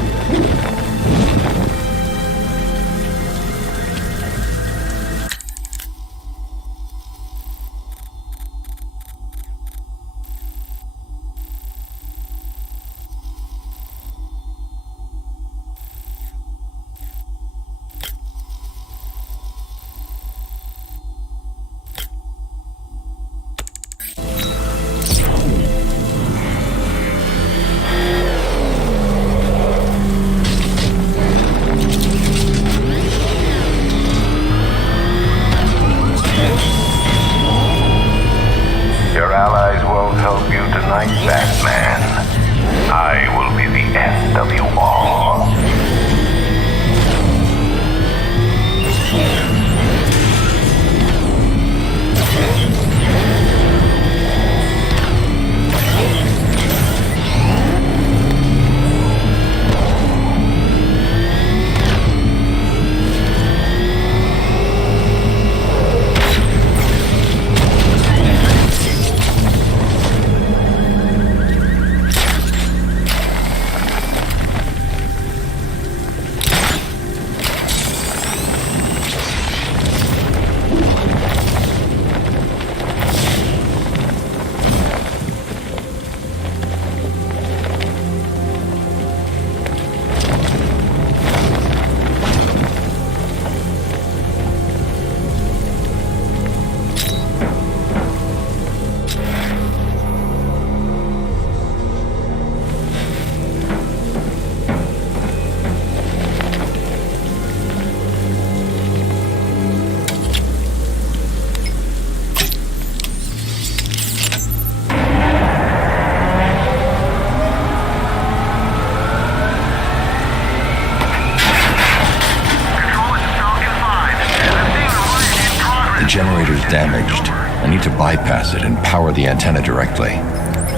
damaged. I need to bypass it and power the antenna directly.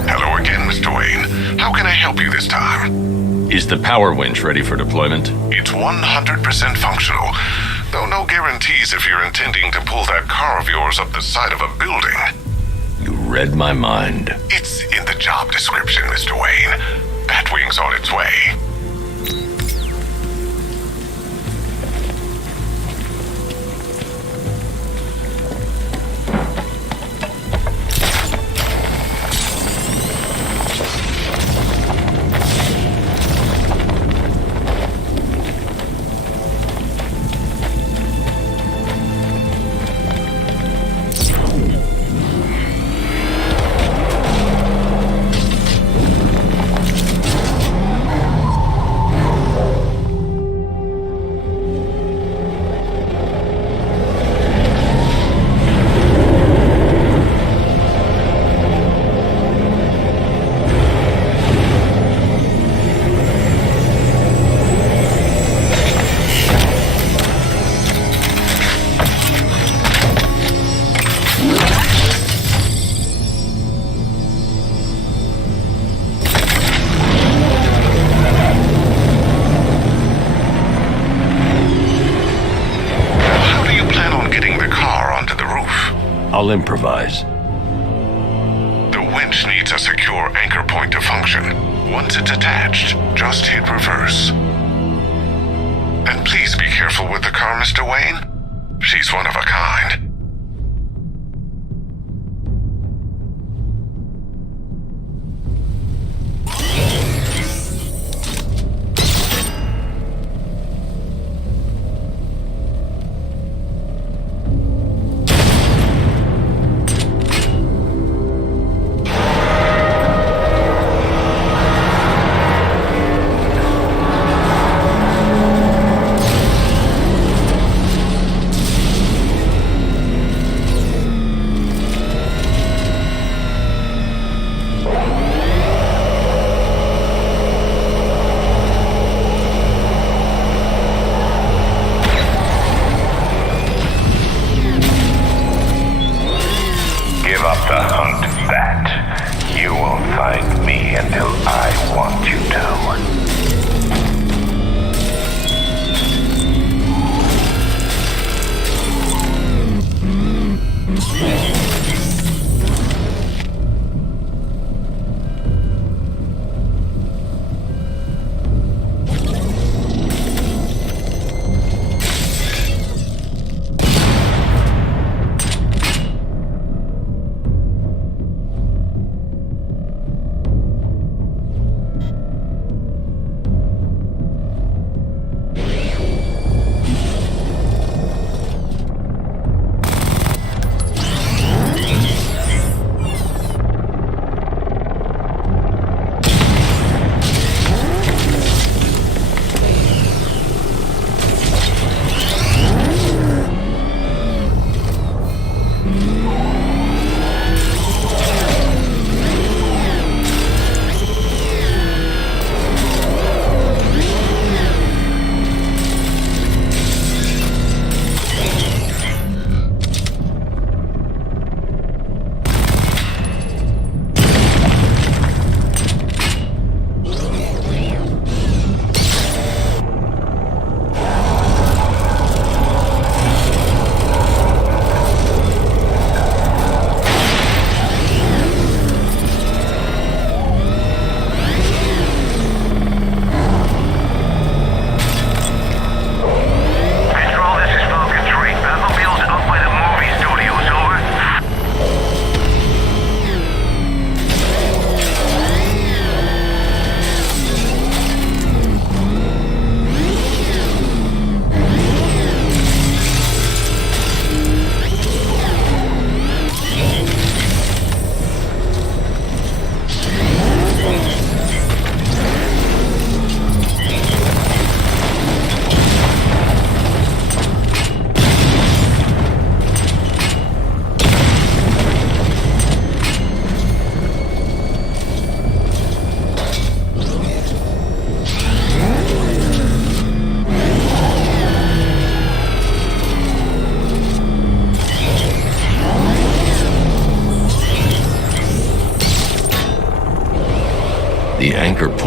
Hello again, Mr. Wayne. How can I help you this time? Is the power winch ready for deployment? It's 100% functional, though no guarantees if you're intending to pull that car of yours up the side of a building. You read my mind. It's in the job description, Mr. Wayne. Batwing's on its way. I'll improvise. The winch needs a secure anchor point to function. Once it's attached, just hit reverse. And please be careful with the car, Mr. Wayne. She's one of a kind.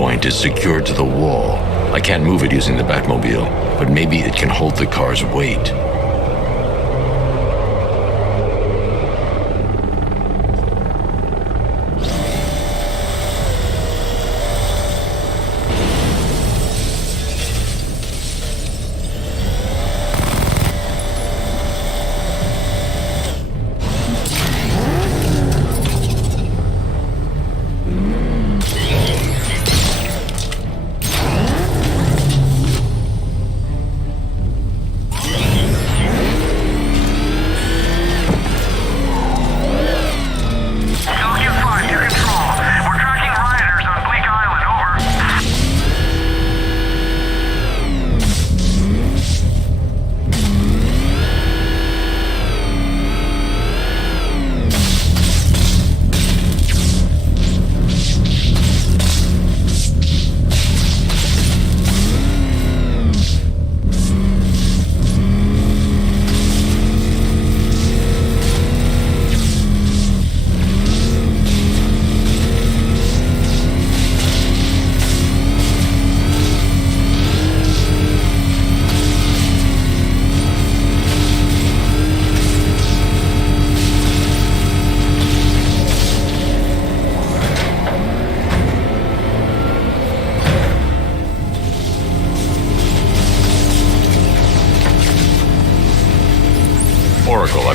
point is secured to the wall. I can't move it using the Batmobile, but maybe it can hold the car's weight.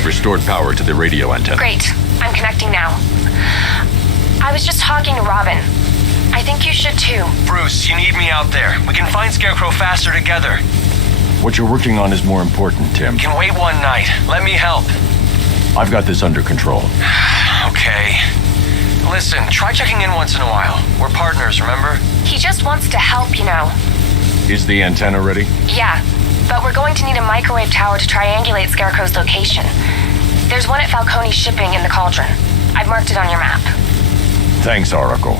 I've restored power to the radio antenna. Great. I'm connecting now. I was just talking to Robin. I think you should too. Bruce, you need me out there. We can find Scarecrow faster together. What you're working on is more important, Tim. Can wait one night. Let me help. I've got this under control. Okay. Listen, try checking in once in a while. We're partners, remember? He just wants to help, you know. Is the antenna ready? Yeah, but we're going to need a microwave tower to triangulate Scarecrow's location. There's one at Falcone's shipping in the Cauldron. I've marked it on your map. Thanks, Oracle.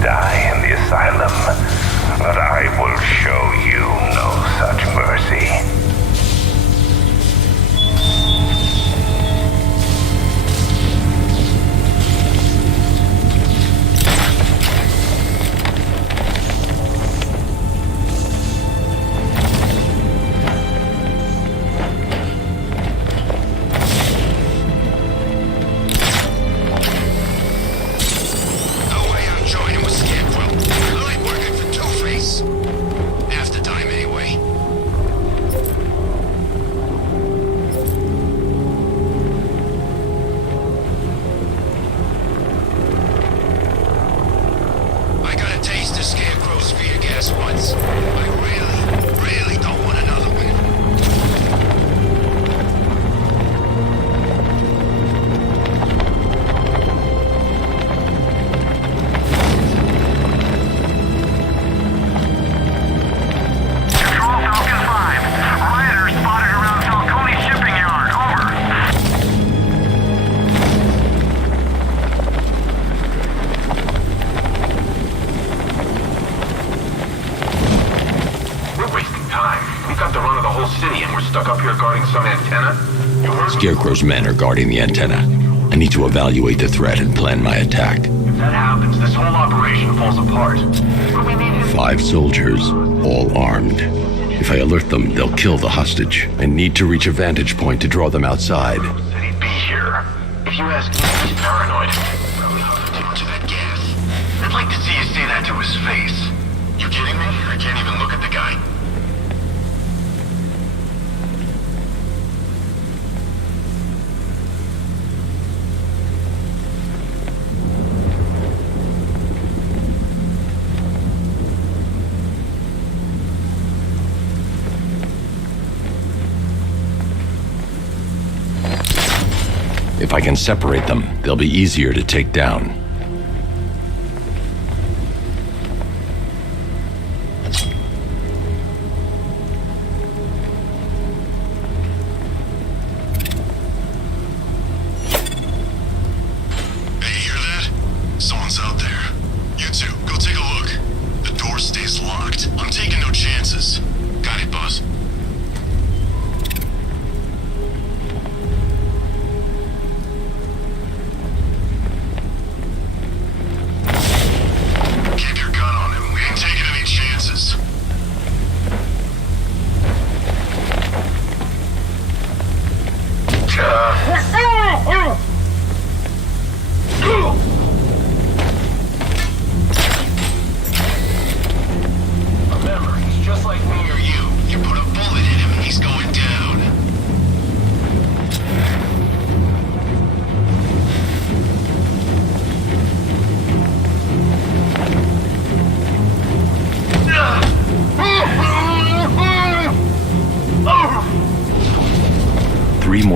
die in the asylum, but I will show you no such mercy. Scarecrow's men are guarding the antenna. I need to evaluate the threat and plan my attack. If that happens, this whole operation falls apart. 5 soldiers, all armed. If I alert them, they'll kill the hostage. I need to reach a vantage point to draw them outside. Said he'd be here. If you ask me, he's paranoid. Probably huffed too much of that gas. I'd like to see you say that to his face. You kidding me? I can't even look at the guy. If I can separate them, they'll be easier to take down.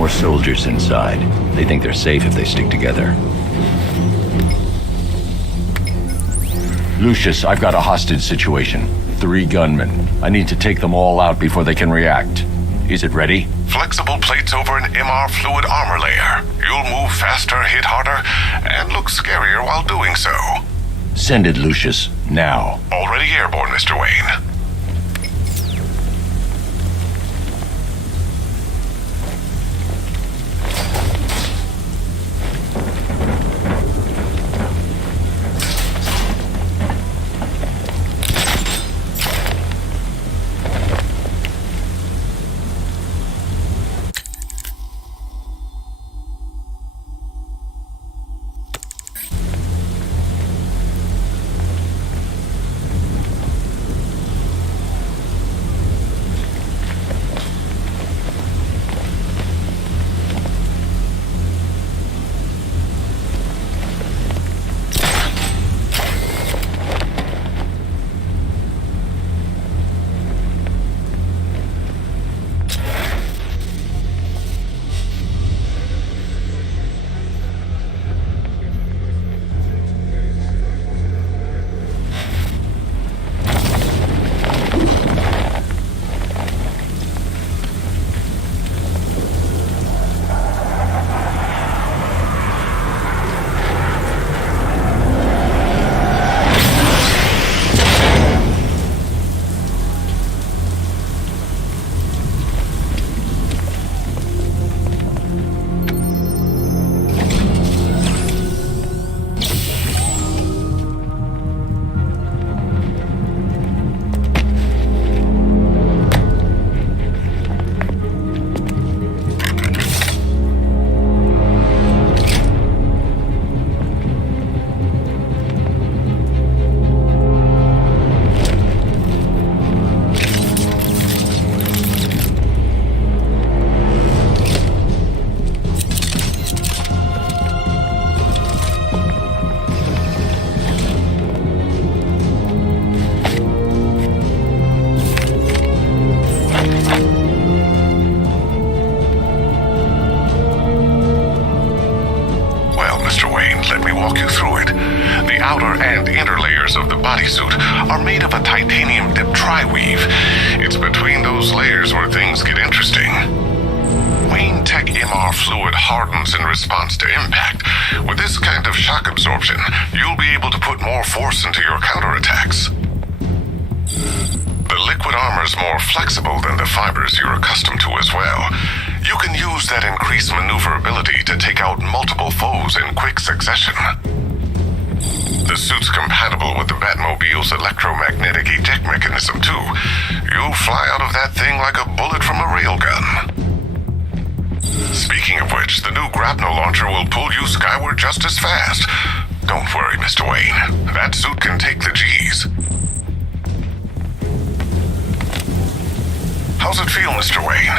Soldiers inside. They think they're safe if they stick together. Lucius, I've got a hostage situation. 3 gunmen. I need to take them all out before they can react. Is it ready? Flexible plates over an MR fluid armor layer. You'll move faster, hit harder, and look scarier while doing so. Send it, Lucius. Now. Already airborne, Mr. Wayne. Wayne, let me walk you through it. The outer and inner layers of the bodysuit are made of a titanium dip tri-weave. It's between those layers where things get interesting. Wayne Tech MR fluid hardens in response to impact. With this kind of shock absorption, you'll be able to put more force into your counterattacks. The liquid armor's more flexible than the fibers you're accustomed to as well. You can use that increased maneuverability to take out multiple foes in quick succession. The suit's compatible with the Batmobile's electromagnetic eject mechanism, too. You'll fly out of that thing like a bullet from a railgun. Speaking of which, the new grapnel launcher will pull you skyward just as fast. Don't worry, Mr. Wayne. That suit can take the G's. How's it feel, Mr. Wayne?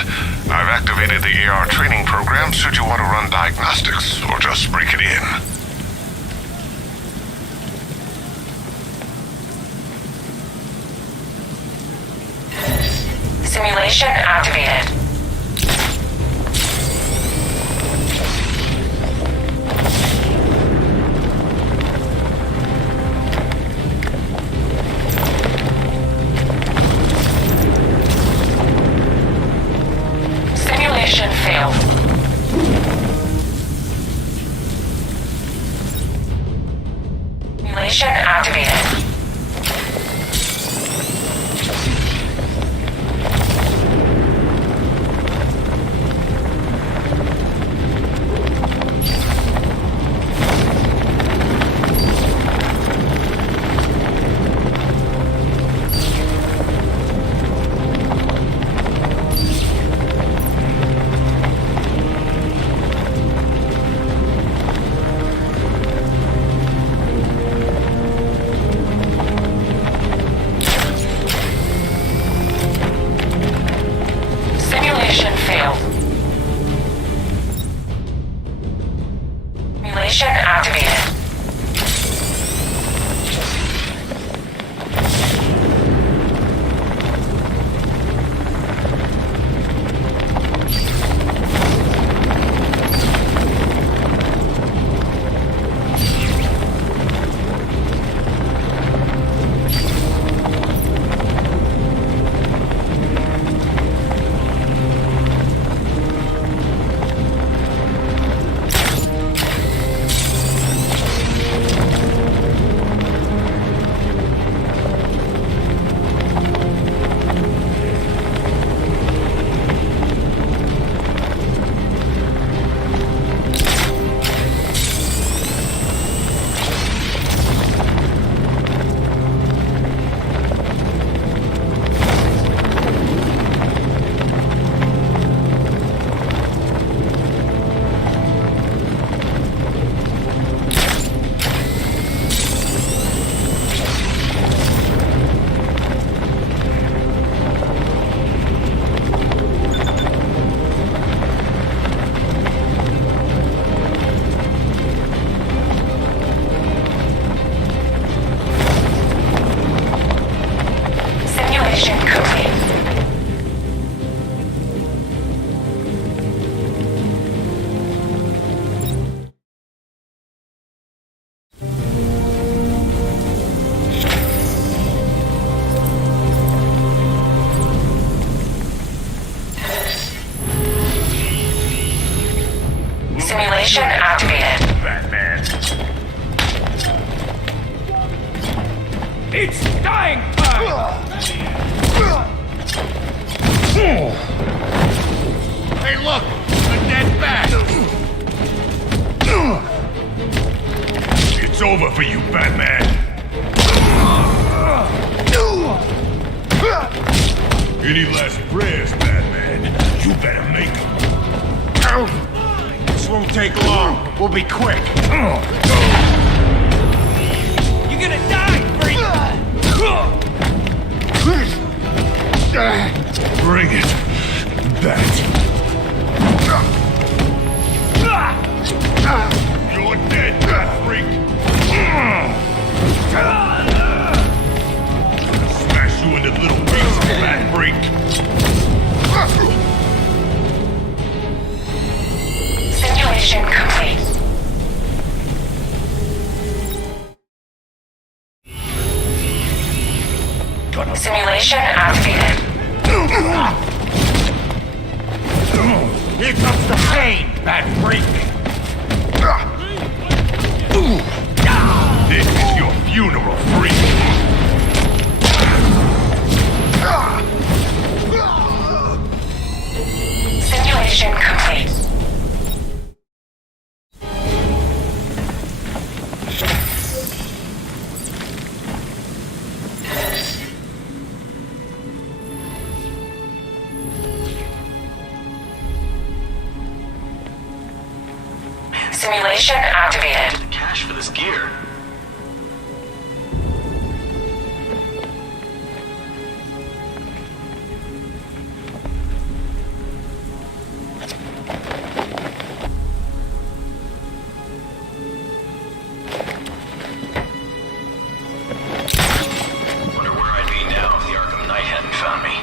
I've activated the AR training program should you want to run diagnostics, or just break it in. Simulation activated. Simulation failed. Simulation activated. Simulation activated. Simulation activated. Batman. It's dying time! Hey, look! A dead bat! It's over for you, Batman! Any last prayers, Batman? You better make them. This won't take long. We'll be quick. You're gonna die, Freak! Bring it. Bat. You're dead, Bat Freak! Smash you into little pieces, Bat Freak! Simulation complete. Simulation activated. Here comes the pain, Bat Freak! This is your funeral, freak! Simulation complete. Simulation activated. Cash for this gear. Wonder where I'd be now if the Arkham Knight hadn't found me.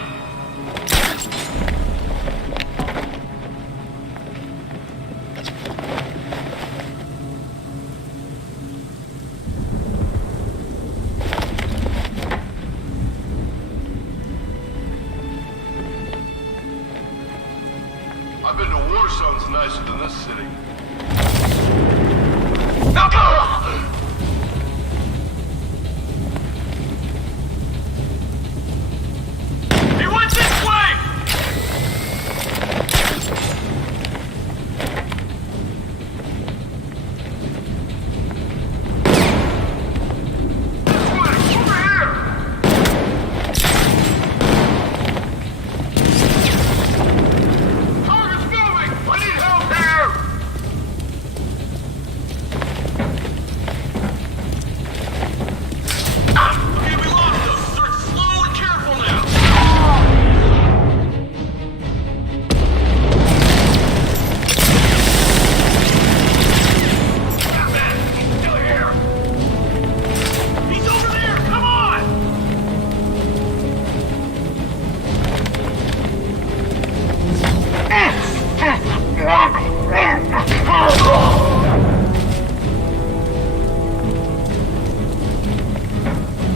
I've been to war zones nicer than this city. He went this way!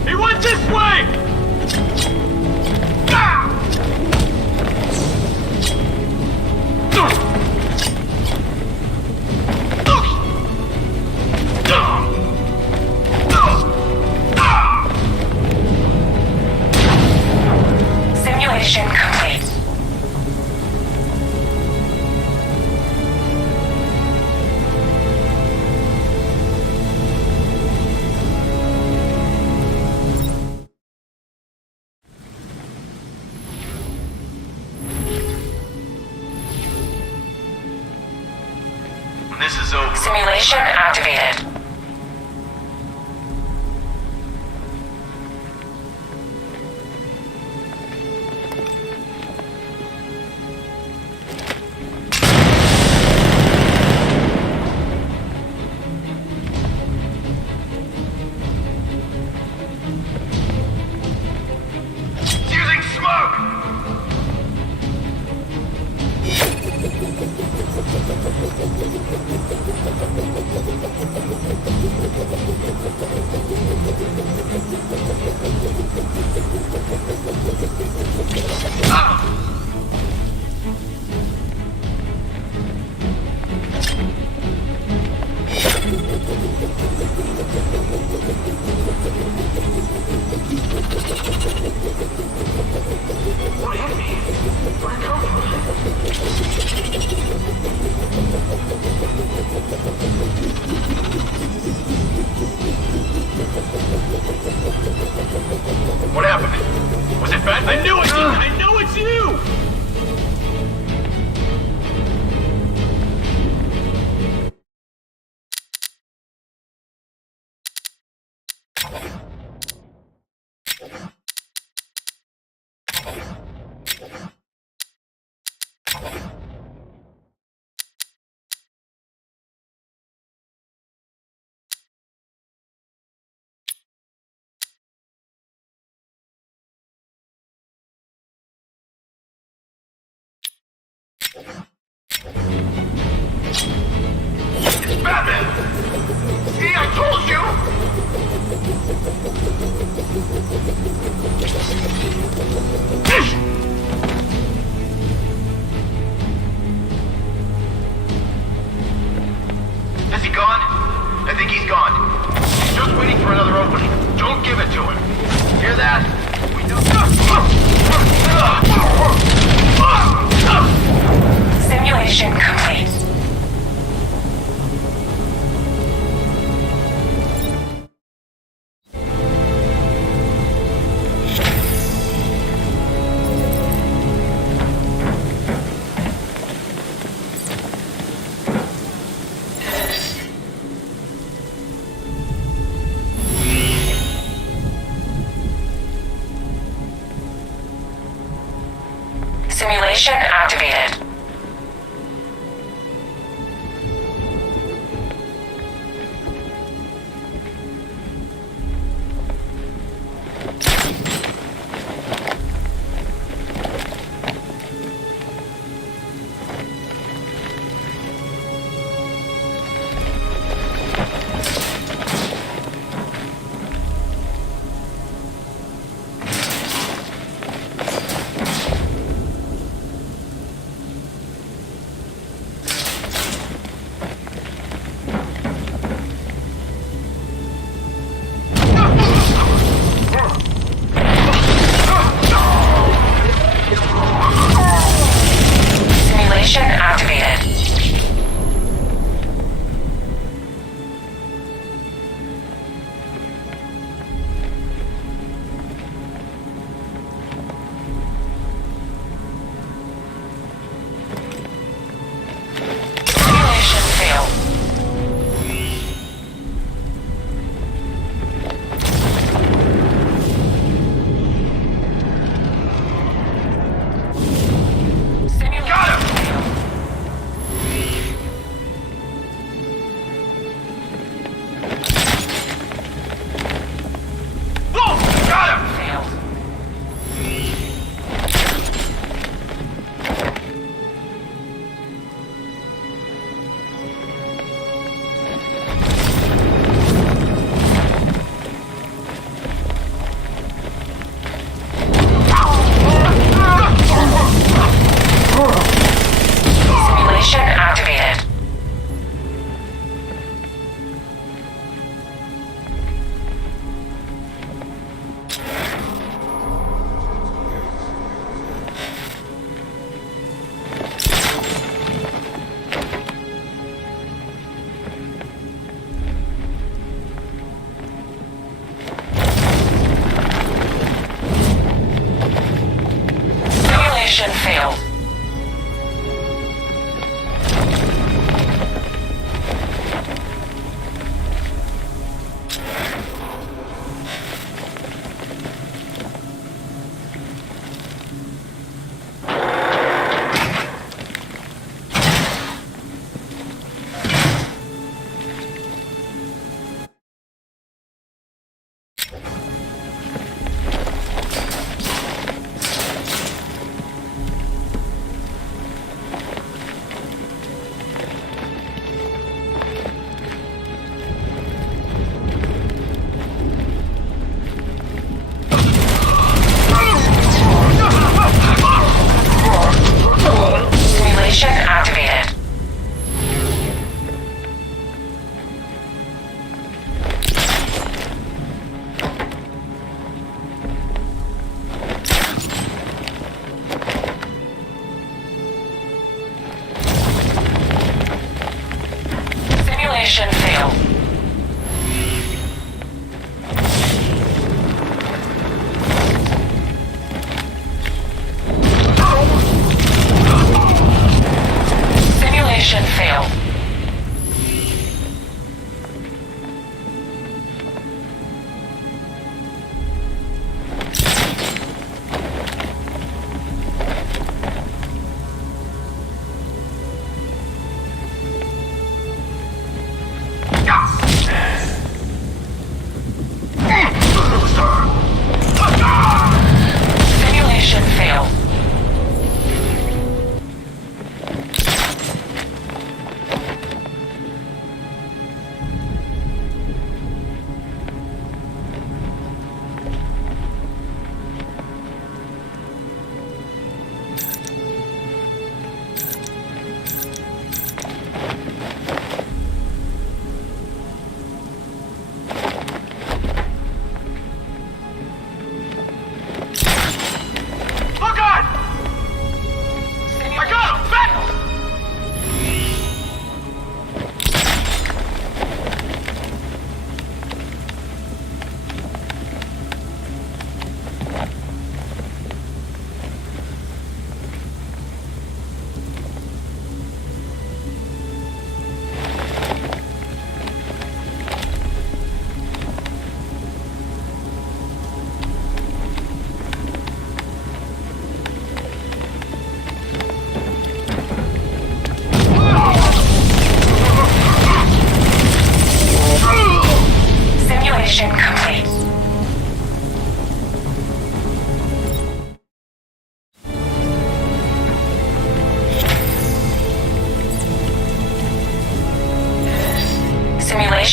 He went this way! Simulation complete. This is over. Simulation activated. Using smoke! What happened? Was it Batman? I knew it! I know it's you! think he's gone. He's just waiting for another opening. Don't give it to him. Hear that? We know. Simulation complete. Simulation activated.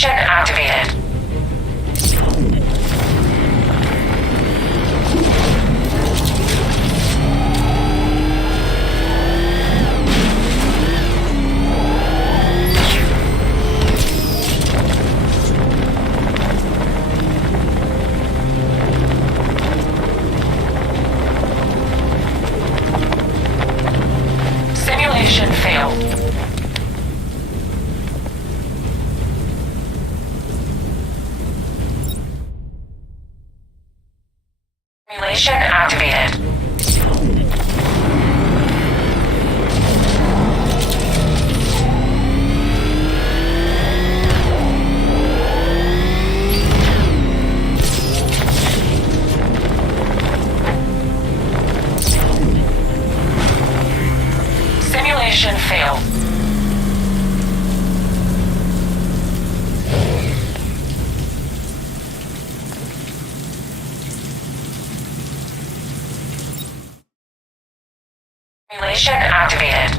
Simulation activated. Simulation failed. Simulation activated. Simulation failed. Simulation activated.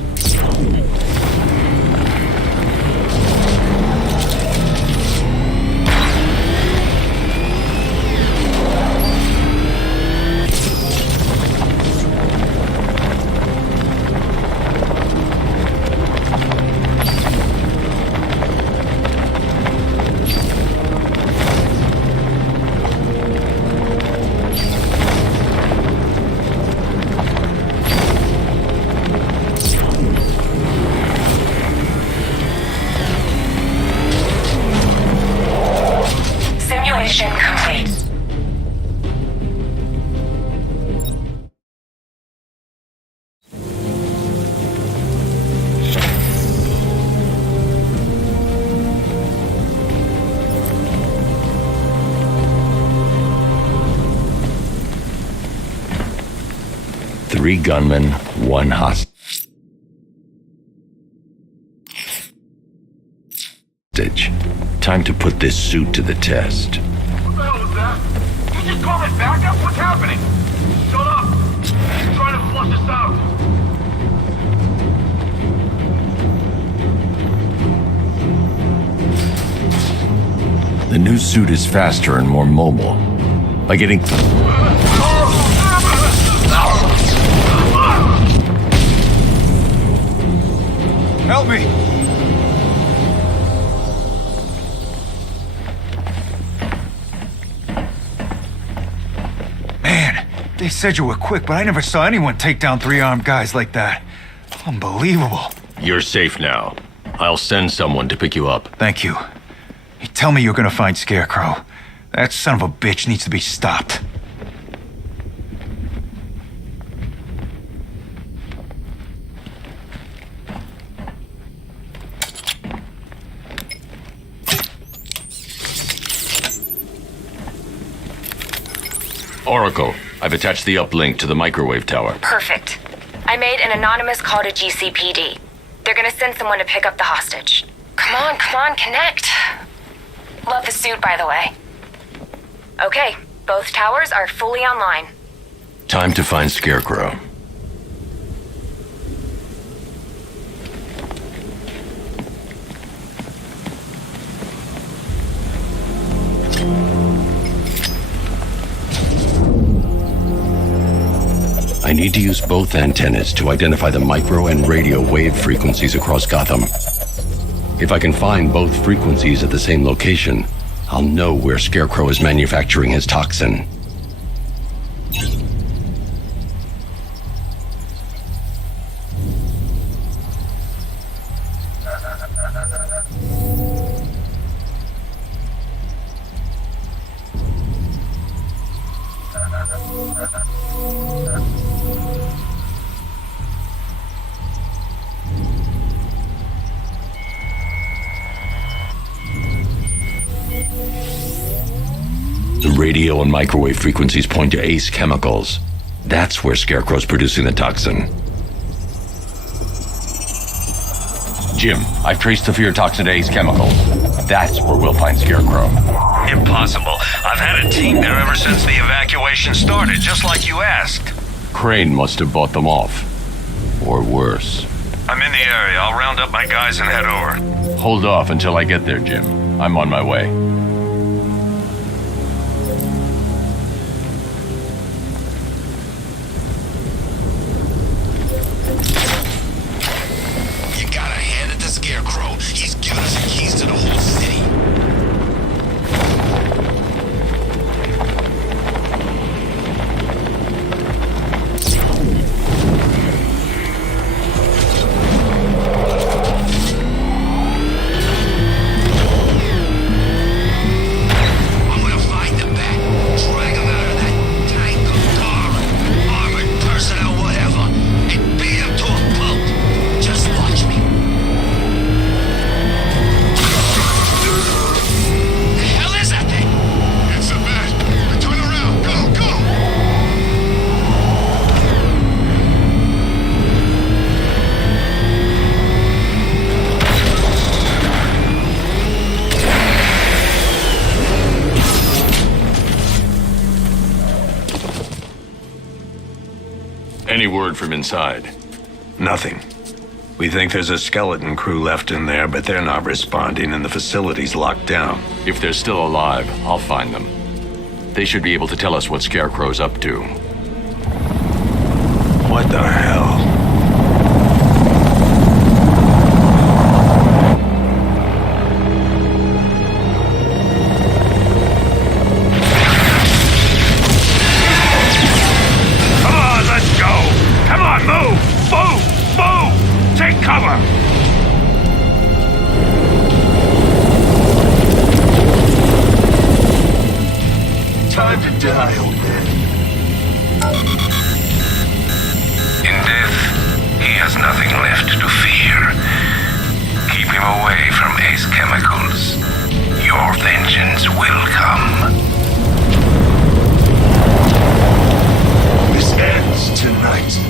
Simulation complete. Three gunmen, one hostage. Time to put this suit to the test. What the hell was that? You just call it backup? What's happening? Shut up! I'm trying to flush this out. The new suit is faster and more mobile. By getting... Help me! Man, they said you were quick, but I never saw anyone take down three armed guys like that. Unbelievable. You're safe now. I'll send someone to pick you up. Thank you. You tell me you're gonna find Scarecrow. That son of a bitch needs to be stopped. Oracle, I've attached the uplink to the microwave tower. Perfect. I made an anonymous call to GCPD. They're gonna send someone to pick up the hostage. Come on, connect. Love the suit, by the way. Okay, both towers are fully online. Time to find Scarecrow. I need to use both antennas to identify the micro and radio wave frequencies across Gotham. If I can find both frequencies at the same location, I'll know where Scarecrow is manufacturing his toxin. The radio and microwave frequencies point to Ace Chemicals. That's where Scarecrow's producing the toxin. Jim, I've traced the fear toxin to Ace Chemicals. That's where we'll find Scarecrow. Impossible. I've had a team there ever since the evacuation started, just like you asked. Crane must have bought them off. Or worse. I'm in the area. I'll round up my guys and head over. Hold off until I get there, Jim. I'm on my way. You gotta hand it to Scarecrow. He's given us the keys to the whole city. Any word from inside? Nothing. We think there's a skeleton crew left in there, but they're not responding and the facility's locked down. If they're still alive, I'll find them. They should be able to tell us what Scarecrow's up to. What the hell? Time to die, old man. In death, he has nothing left to fear. Keep him away from Ace Chemicals. Your vengeance will come. This ends tonight.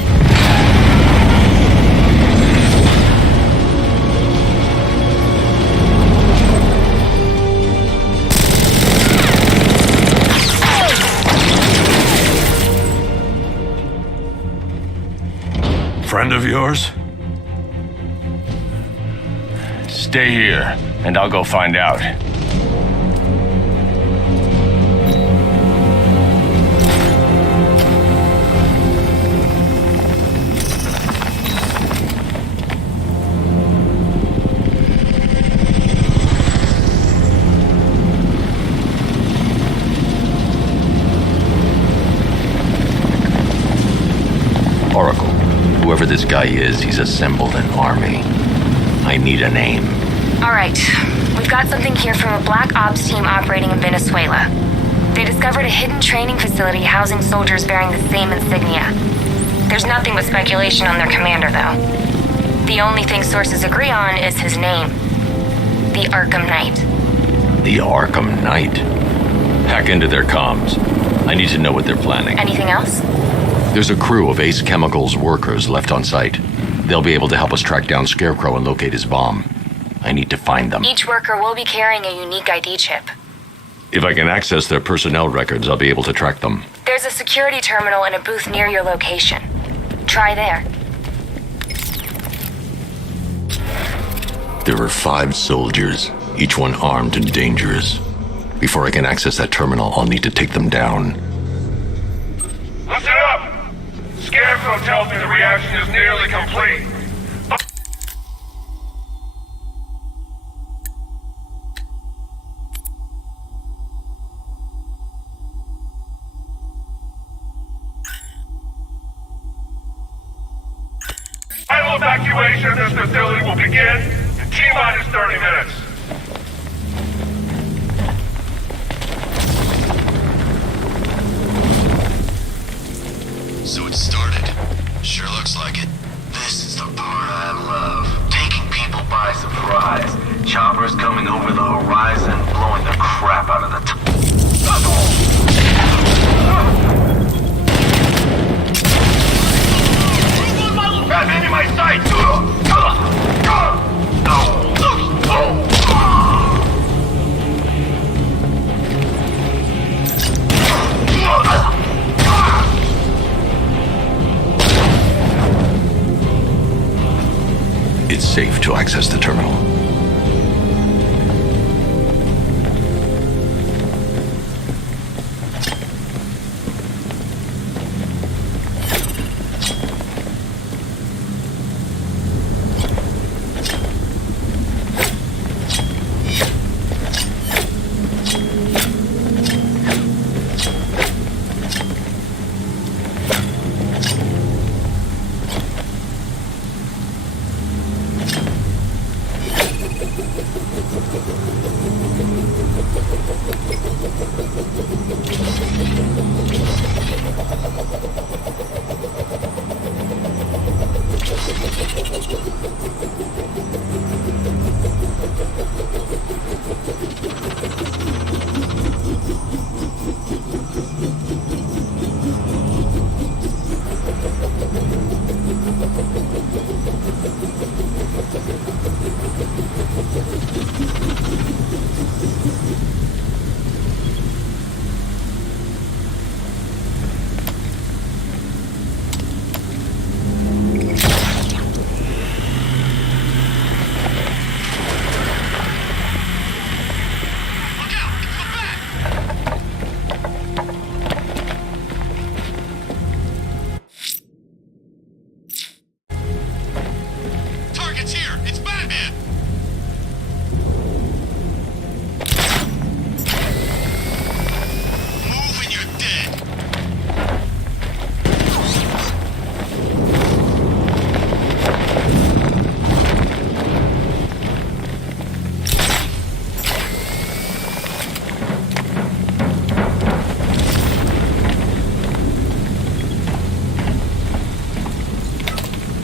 Friend of yours? Stay here, and I'll go find out. Oracle. Whoever this guy is, he's assembled an army. I need a name. All right. We've got something here from a Black Ops team operating in Venezuela. They discovered a hidden training facility housing soldiers bearing the same insignia. There's nothing but speculation on their commander, though. The only thing sources agree on is his name. The Arkham Knight. The Arkham Knight? Hack into their comms. I need to know what they're planning. Anything else? There's a crew of Ace Chemicals workers left on site. They'll be able to help us track down Scarecrow and locate his bomb. I need to find them. Each worker will be carrying a unique ID chip. If I can access their personnel records, I'll be able to track them. There's a security terminal and a booth near your location. Try there. There are 5 soldiers, each one armed and dangerous. Before I can access that terminal, I'll need to take them down. Listen up! Scarecrow tells me the reaction is nearly complete. Final evacuation of this facility will begin in T-minus 30 minutes. So it started. Sure looks like it. This is the part I love. Taking people by surprise. Choppers coming over the horizon, blowing the crap out of the Batman in my sight! It's safe to access the terminal.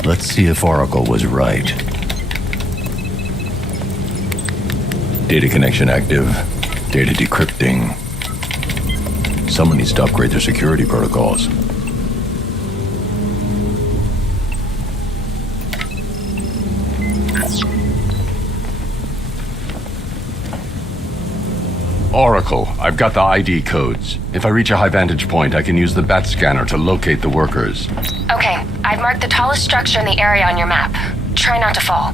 Let's see if Oracle was right. Data connection active. Data decrypting. Someone needs to upgrade their security protocols. Oracle, I've got the ID codes. If I reach a high vantage point, I can use the bat scanner to locate the workers. Okay, I've marked the tallest structure in the area on your map. Try not to fall.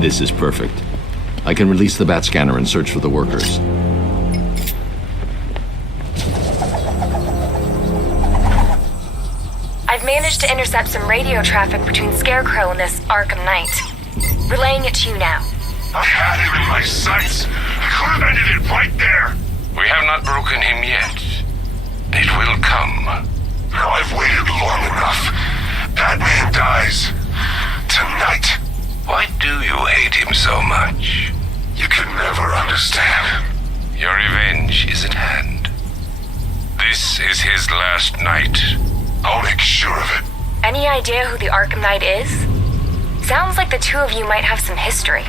This is perfect. I can release the bat scanner and search for the workers. I've managed to intercept some radio traffic between Scarecrow and this Arkham Knight. Relaying it to you now. I had him in my sights. I could have ended it right there. We have not broken him yet. It will come. Now I've waited long enough. Batman dies. Tonight. Why do you hate him so much? You can never understand. Your revenge is at hand. This is his last night. I'll make sure of it. Any idea who the Arkham Knight is? Sounds like the two of you might have some history.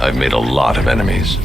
I've made a lot of enemies.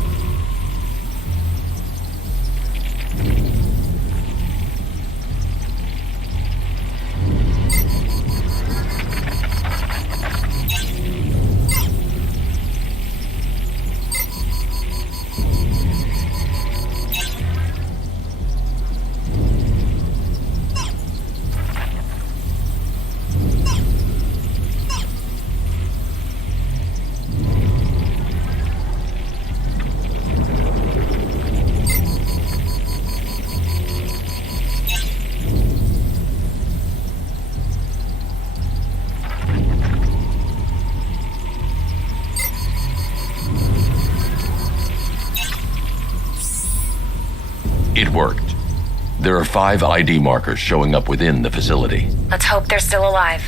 It worked. There are 5 ID markers showing up within the facility. Let's hope they're still alive.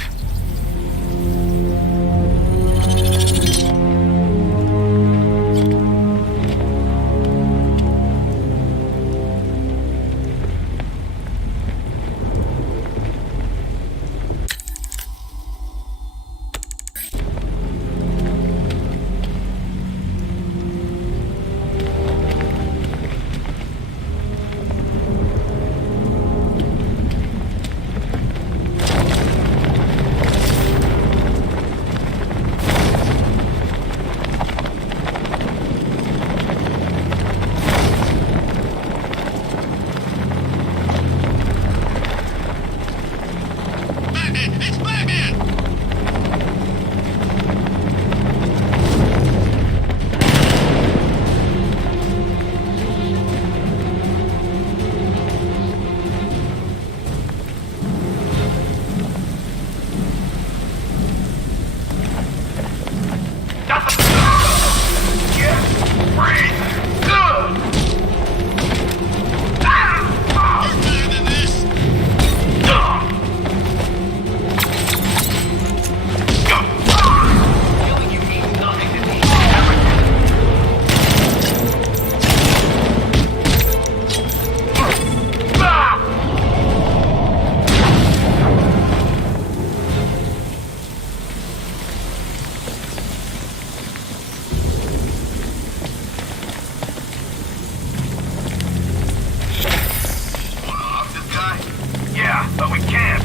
but we can't.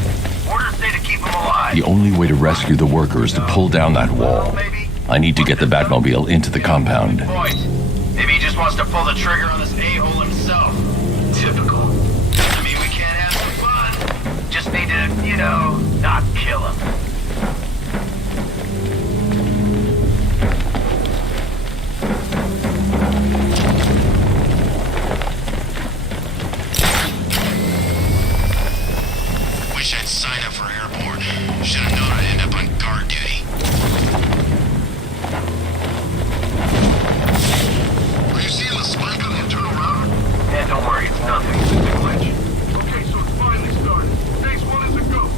Orders say to keep him alive. The only way to rescue the worker is to pull down that wall. I need to get the Batmobile into the compound. Point. Maybe he just wants to pull the trigger on this a-hole himself. Typical. I mean, we can't have some fun. Just need to, not kill him. Wish I'd signed up for airborne. Should have known I'd end up on guard duty. Are you seeing the spike on the internal router? Yeah, don't worry, it's nothing. It's just a glitch. Okay, so it's finally started. Phase 1 is a go.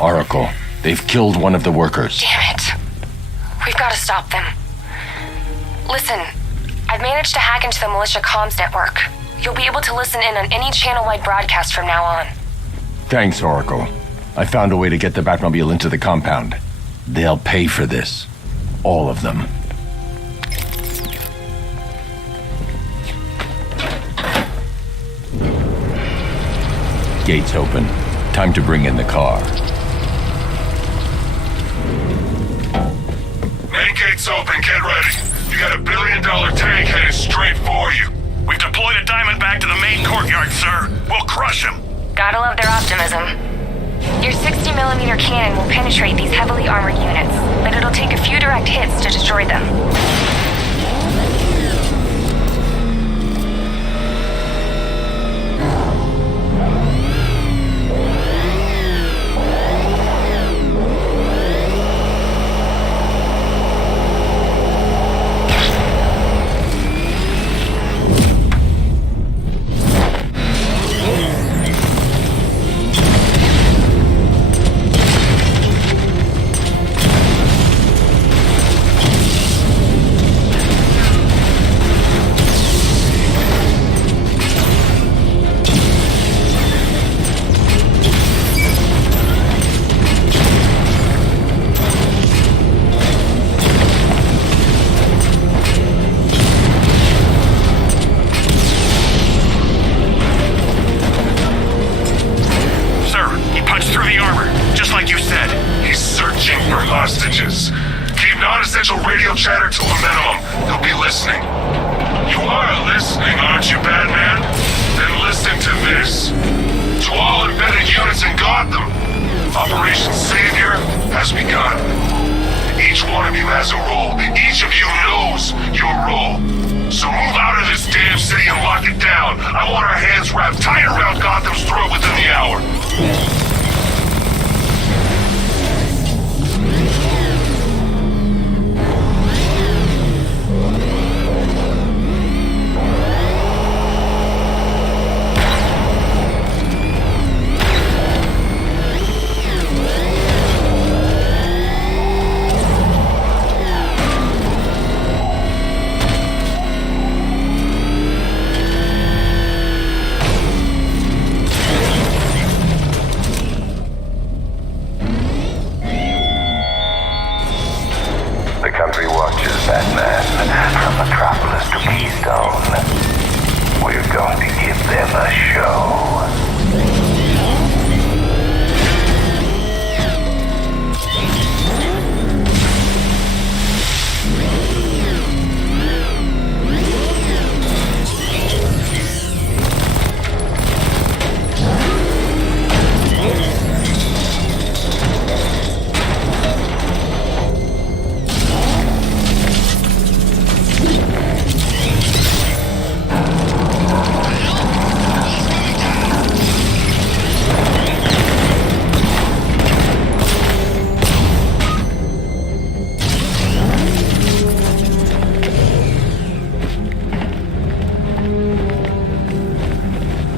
Oracle, they've killed one of the workers. Damn it. We've got to stop them. Listen, I've managed to hack into the militia comms network. You'll be able to listen in on any channel-wide broadcast from now on. Thanks, Oracle. I found a way to get the Batmobile into the compound. They'll pay for this. All of them. Gates open. Time to bring in the car. Main gate's open, get ready. You got $1 billion tank headed straight for you. We've deployed a Diamondback to the main courtyard, sir. We'll crush him. Gotta love their optimism. Your 60mm cannon will penetrate these heavily armored units, but it'll take a few direct hits to destroy them. hostages. Keep non-essential radio chatter to a minimum. They'll be listening. You are listening, aren't you, Batman? Then listen to this. To all embedded units in Gotham, Operation Savior has begun. Each one of you has a role. Each of you knows your role. So move out of this damn city and lock it down. I want our hands wrapped tight around Gotham's throat within the hour.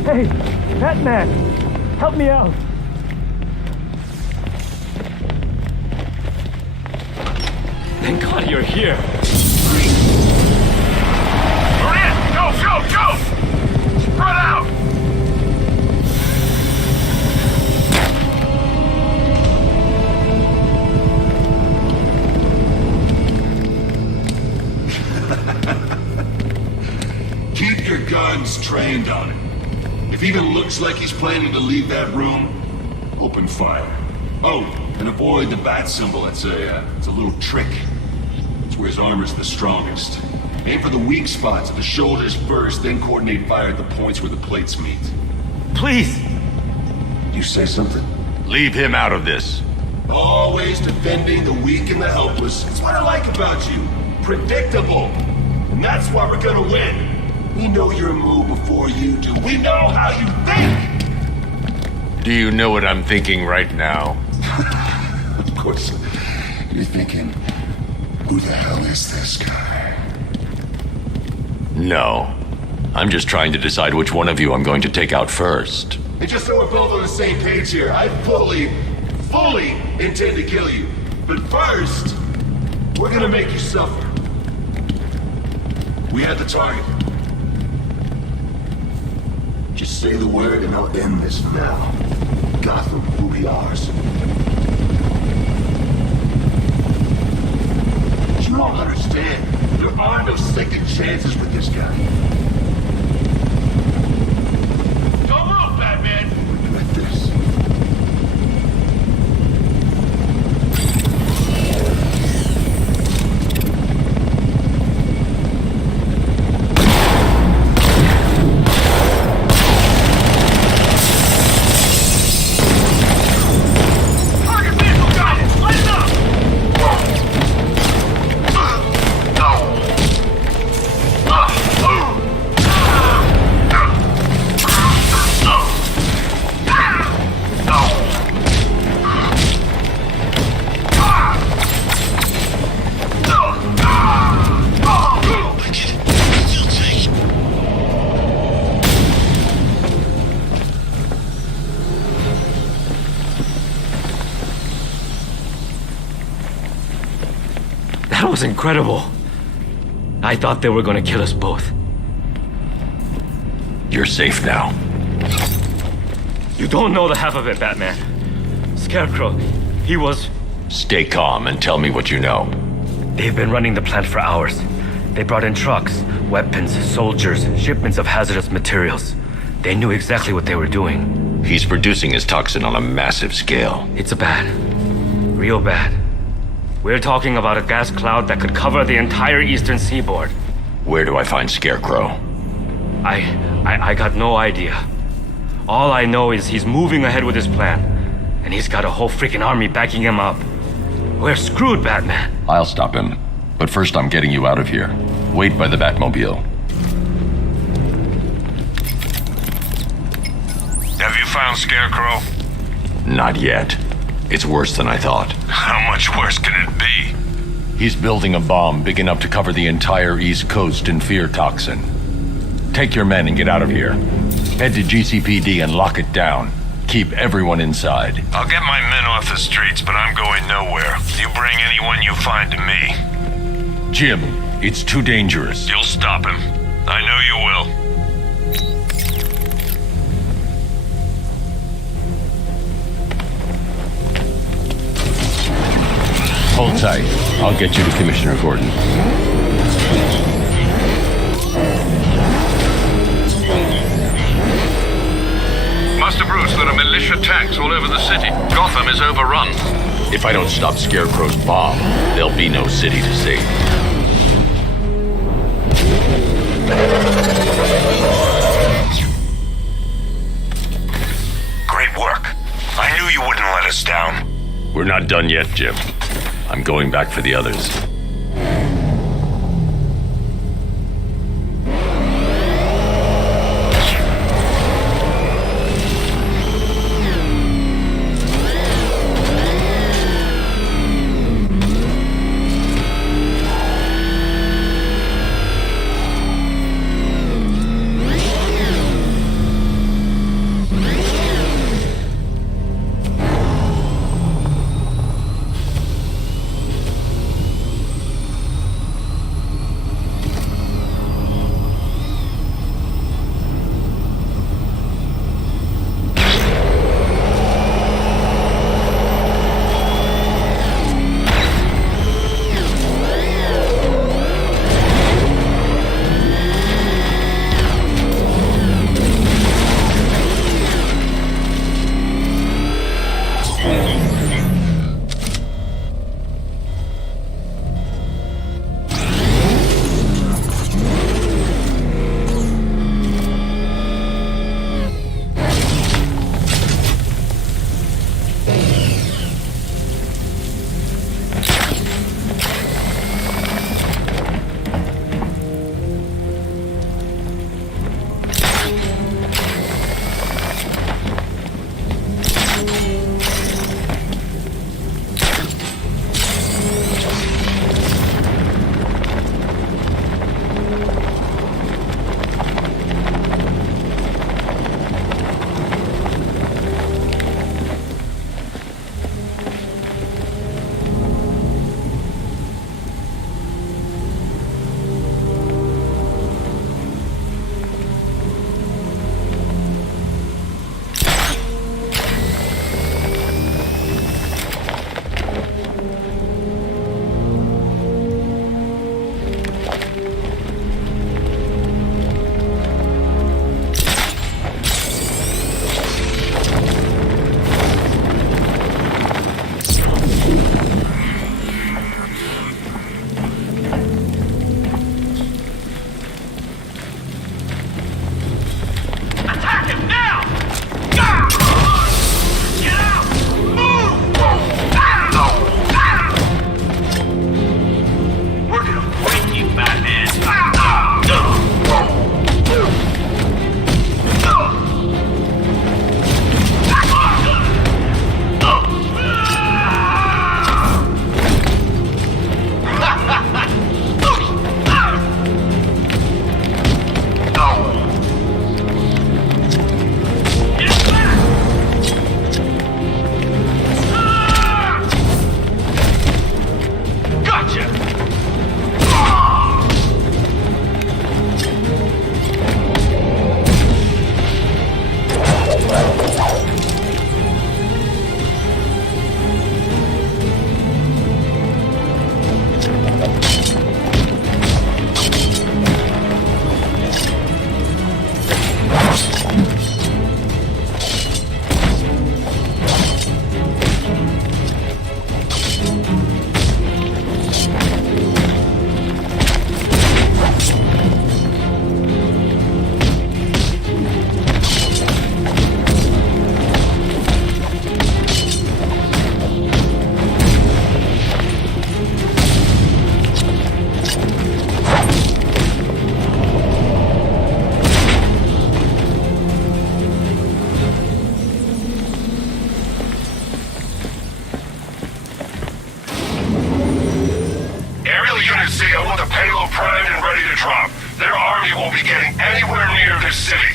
Hey, Batman! Help me out! Thank God you're here. Maria, go, go, go! Spread out! Keep your guns trained on him. If he even looks like he's planning to leave that room, open fire. Oh, and avoid the bat symbol. It's a little trick. It's where his armor's the strongest. Aim for the weak spots at the shoulders first, then coordinate fire at the points where the plates meet. Please! You say something? Leave him out of this. Always defending the weak and the helpless. That's what I like about you. Predictable. And that's why we're gonna win. We know your move before you do. We know how you think! Do you know what I'm thinking right now? Of course. You're thinking, who the hell is this guy? No. I'm just trying to decide which one of you I'm going to take out first. And just so we're both on the same page here, I fully intend to kill you. But first, we're gonna make you suffer. We had the target. Just say the word and I'll end this now. Gotham will be ours. You don't understand. There are no second chances with this guy. Don't move, Batman! We're doing this. That was incredible. I thought they were gonna kill us both. You're safe now. You don't know the half of it, Batman. Scarecrow, he was... Stay calm and tell me what you know. They've been running the plant for hours. They brought in trucks, weapons, soldiers, shipments of hazardous materials. They knew exactly what they were doing. He's producing his toxin on a massive scale. It's bad. Real bad. We're talking about a gas cloud that could cover the entire eastern seaboard. Where do I find Scarecrow? I got no idea. All I know is he's moving ahead with his plan, and he's got a whole freaking army backing him up. We're screwed, Batman. I'll stop him. But first I'm getting you out of here. Wait by the Batmobile. Have you found Scarecrow? Not yet. It's worse than I thought. How much worse can it be? He's building a bomb big enough to cover the entire East Coast in fear toxin. Take your men and get out of here. Head to GCPD and lock it down. Keep everyone inside. I'll get my men off the streets, but I'm going nowhere. You bring anyone you find to me. Jim, it's too dangerous. You'll stop him. I know you will. Hold tight. I'll get you to Commissioner Gordon. Master Bruce, there are militia tanks all over the city. Gotham is overrun. If I don't stop Scarecrow's bomb, there'll be no city to save. Great work. I knew you wouldn't let us down. We're not done yet, Jim. I'm going back for the others. this city.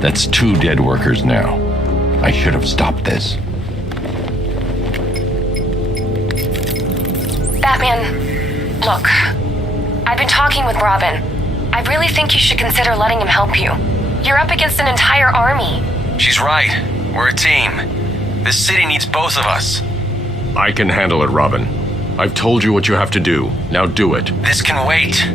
That's 2 dead workers now. I should have stopped this. Batman, look. I've been talking with Robin. I really think you should consider letting him help you. You're up against an entire army. She's right. We're a team. This city needs both of us. I can handle it, Robin. I've told you what you have to do. Now do it. This can wait.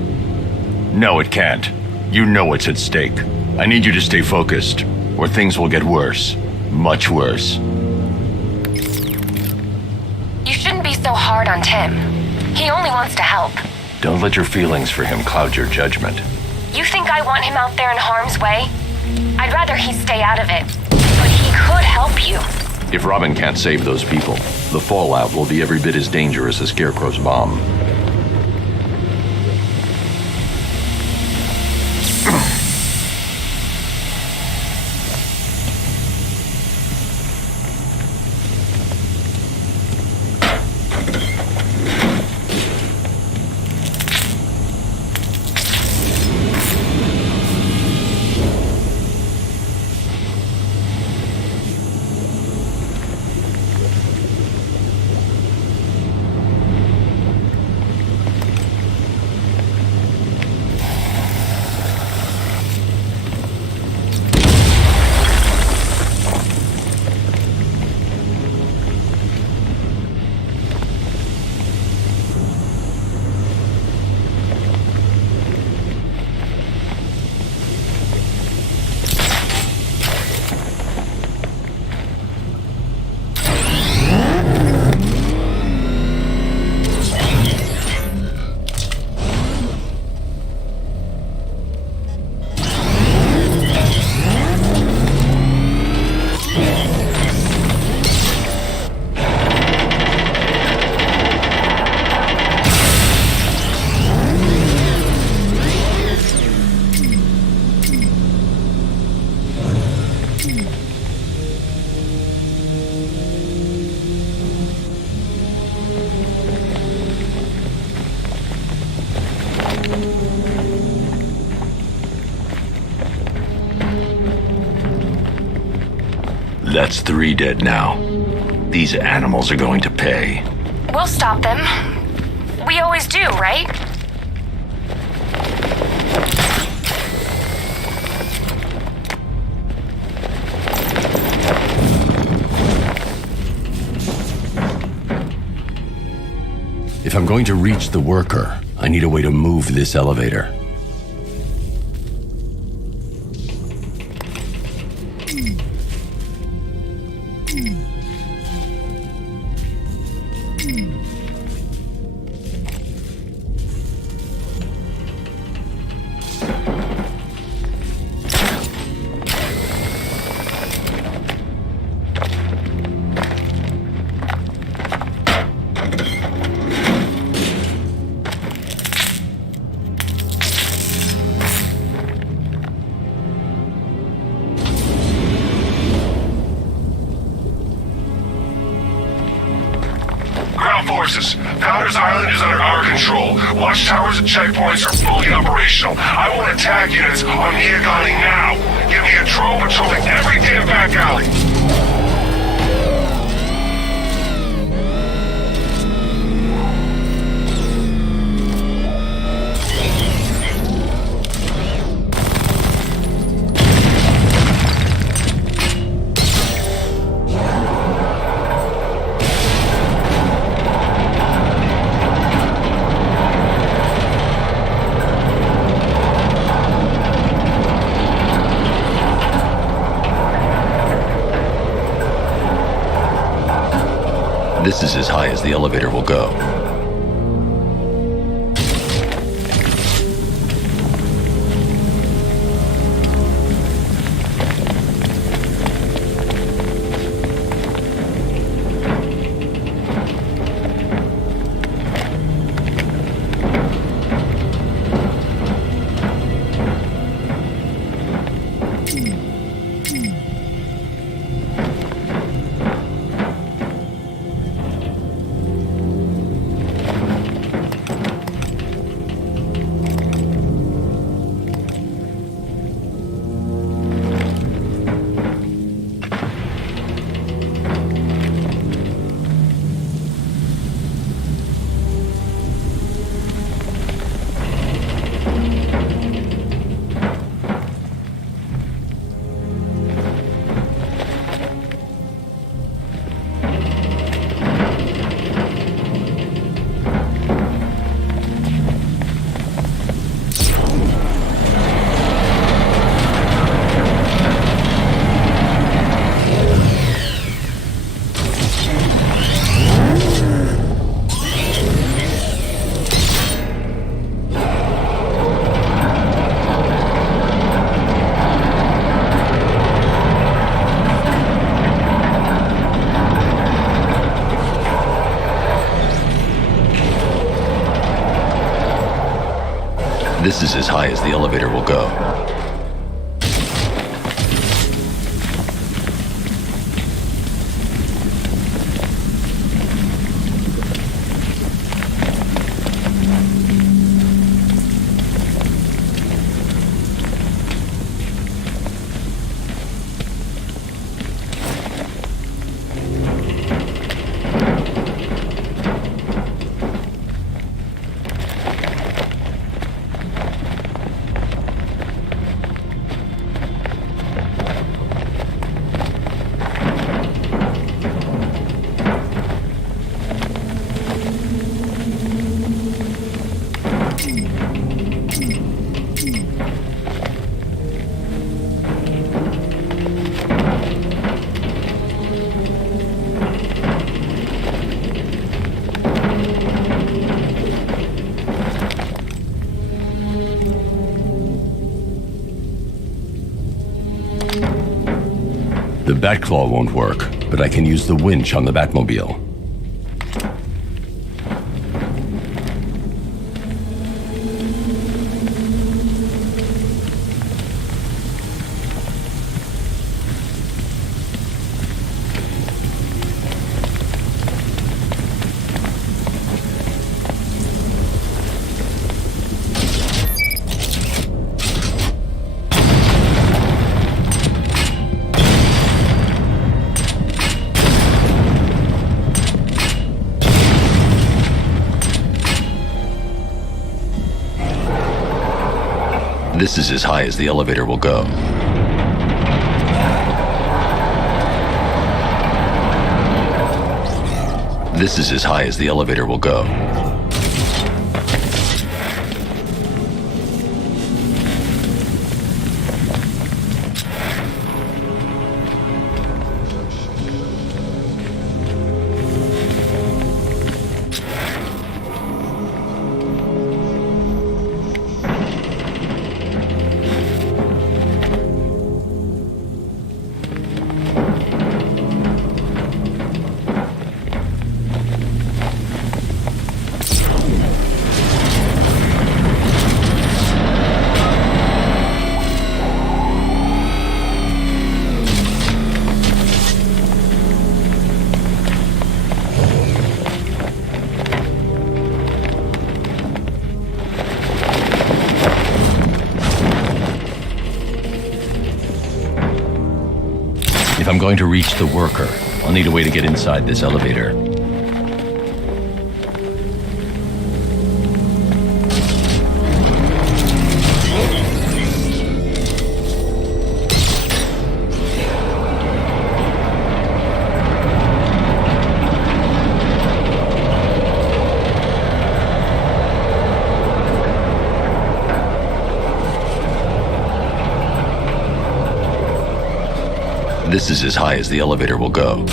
No, it can't. You know what's at stake. I need you to stay focused, or things will get worse. Much worse. You shouldn't be so hard on Tim. He only wants to help. Don't let your feelings for him cloud your judgment. You think I want him out there in harm's way? I'd rather he stay out of it. But he could help you. If Robin can't save those people, the fallout will be every bit as dangerous as Scarecrow's bomb. That's 3 dead now. These animals are going to pay. We'll stop them. We always do, right? If I'm going to reach the worker, I need a way to move this elevator. Forces, Founders Island is under our control. Watchtowers and checkpoints are fully operational. I want attack units on Miagani now. Give me a drone patrolling every damn back alley. This is as high as the elevator will go. This is as high as the elevator will go. The Batclaw won't work, but I can use the winch on the Batmobile. This is as high as the elevator will go. This is as high as the elevator will go. If I'm going to reach the worker, I'll need a way to get inside this elevator. This is as high as the elevator will go.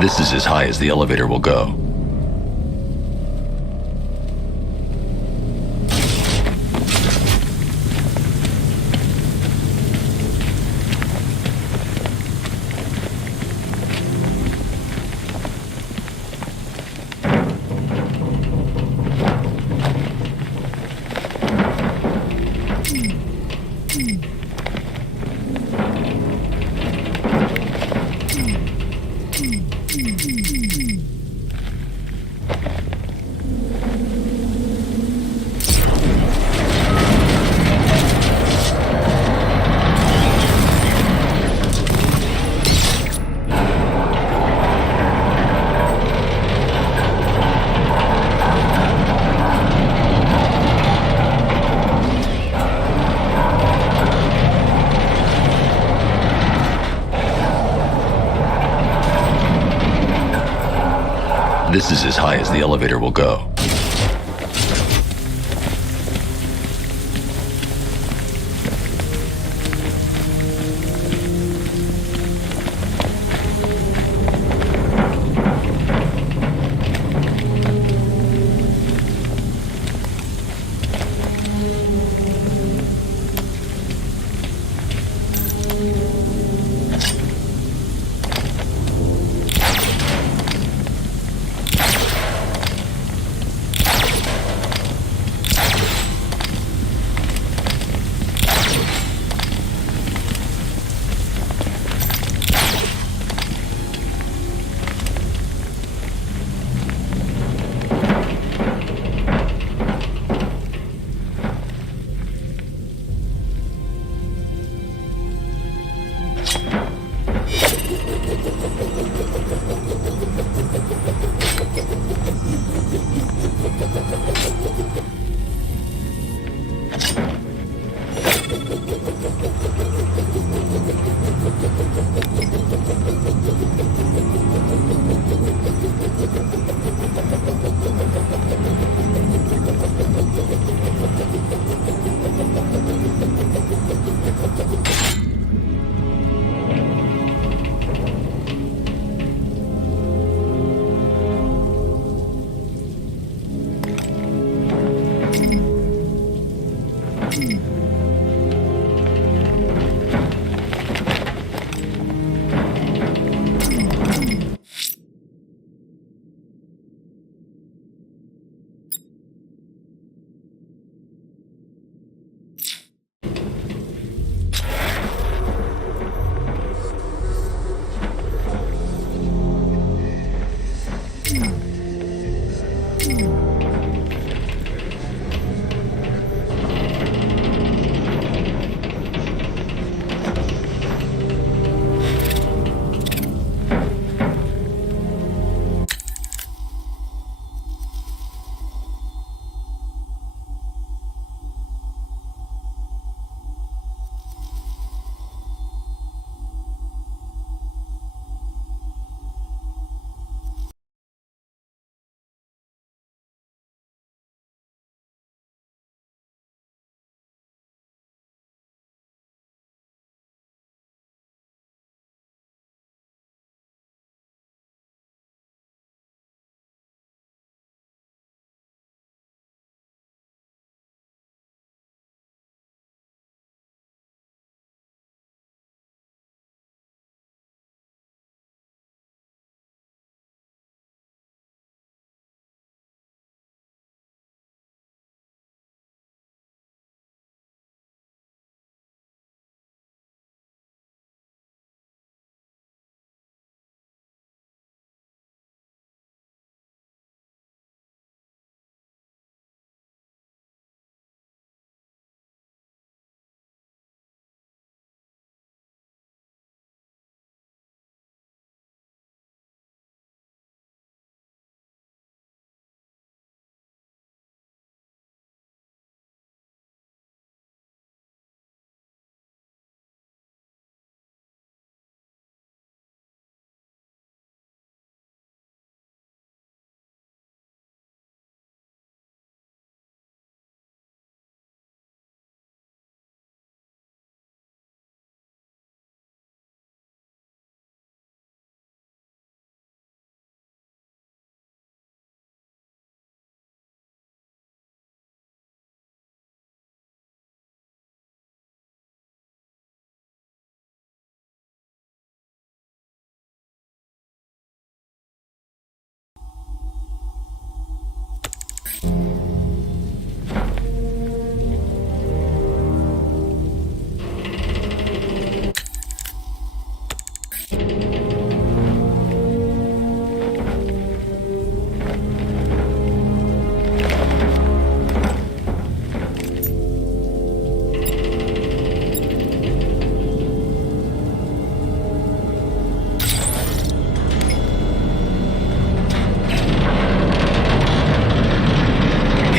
This is as high as the elevator will go. This is as high as the elevator will go.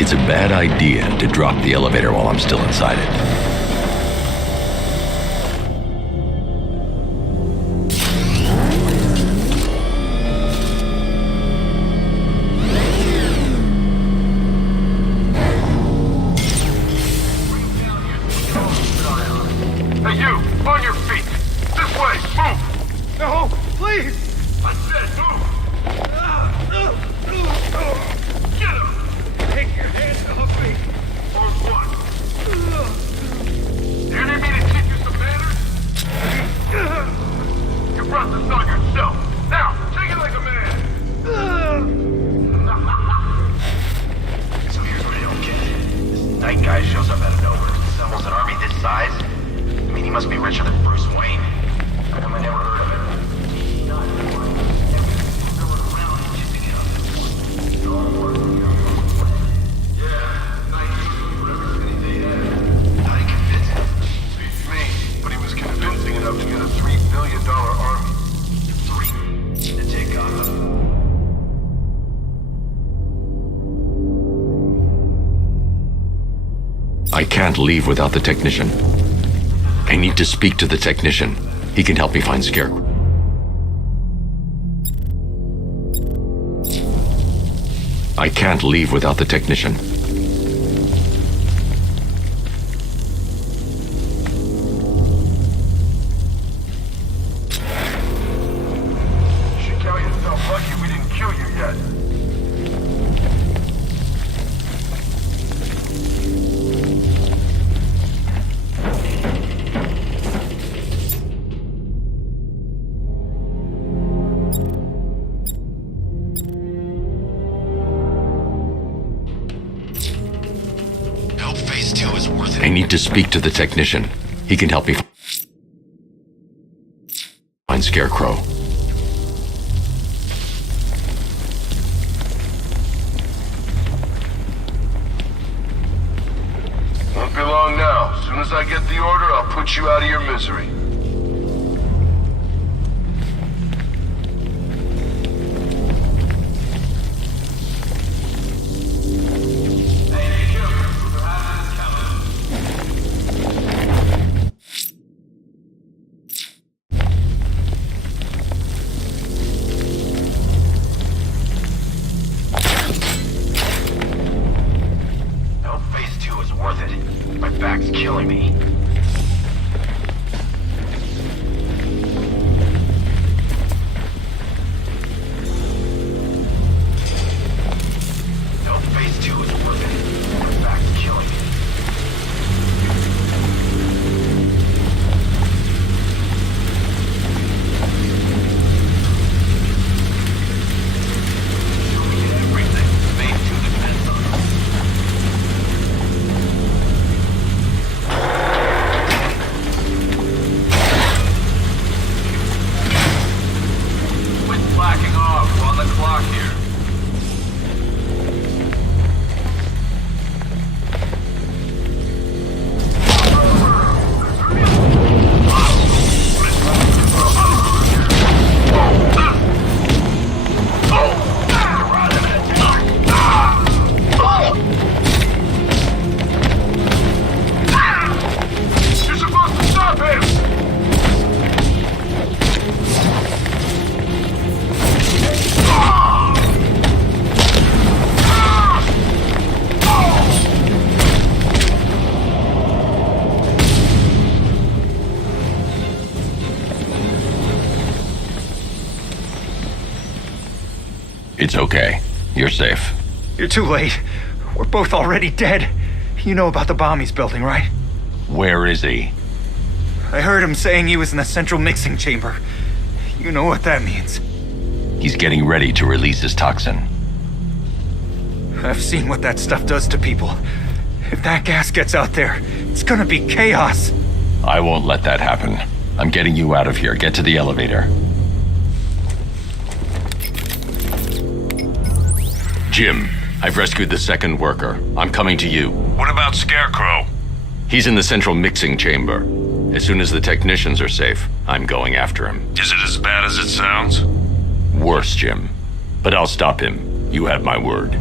It's a bad idea to drop the elevator while I'm still inside it. Hey, you! On your feet! This way! Move! No, please! I said move! Get him! Take your hands off me! Or what? Do you need me to teach you some manners? You brought this on yourself! Now, take it like a man! So here's what I don't get. This night guy shows up out of nowhere, assembles an army this size. I mean, he must be richer than Bruce Wayne. How come I never heard of him? Convincing enough to get a $3 billion army. To take Gotham. I can't leave without the technician. I need to speak to the technician. He can help me find Scarecrow. I can't leave without the technician. Lucky we didn't kill you yet. Help Phase 2 is worth it. I need to speak to the technician. He can help me find Scarecrow. Won't be long now. As soon as I get the order, I'll put you out of your misery. Killing me. No, Phase 2 is worth it. My back's killing me. Everything. Phase 2 depends on us. Slacking off. We're on the clock here. You're supposed to stop him! It's okay. You're safe. You're too late. We're both already dead. You know about the bomb he's building, right? Where is he? I heard him saying he was in the central mixing chamber. You know what that means. He's getting ready to release his toxin. I've seen what that stuff does to people. If that gas gets out there, it's gonna be chaos. I won't let that happen. I'm getting you out of here. Get to the elevator. Jim, I've rescued the second worker. I'm coming to you. What about Scarecrow? He's in the central mixing chamber. As soon as the technicians are safe, I'm going after him. Is it as bad as it sounds? Worse, Jim. But I'll stop him. You have my word.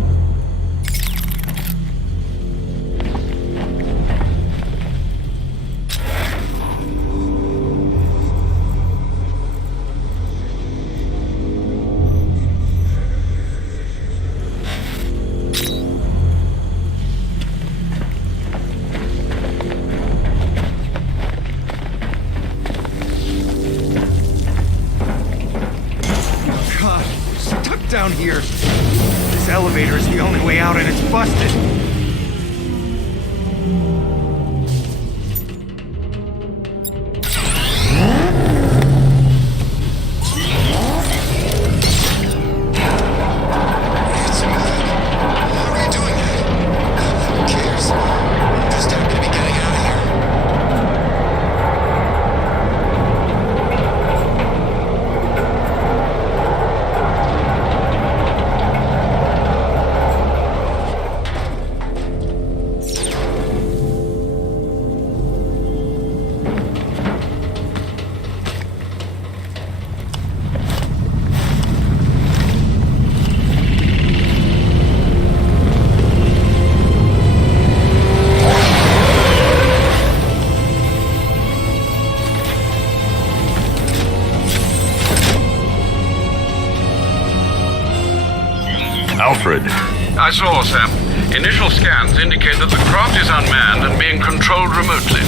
down here. This elevator is the only way out and it's busted. Alfred. I saw, Sam. Initial scans indicate that the craft is unmanned and being controlled remotely.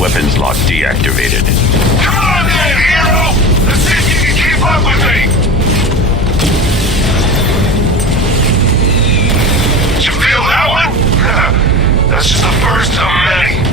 Weapons lock deactivated. Come on then, hero! Let's see if you can keep up with me! Did you feel that one? That's just the first of many.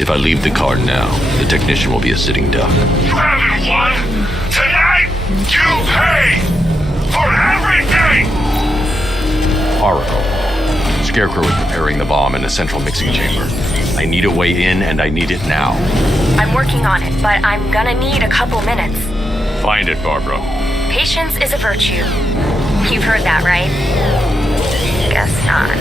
If I leave the car now, the technician will be a sitting duck. You haven't won! Tonight, you pay! For everything! Oracle. Scarecrow is preparing the bomb in a central mixing chamber. I need a way in, and I need it now. I'm working on it, but I'm gonna need a couple minutes. Find it, Barbara. Patience is a virtue. You've heard that, right? Guess not.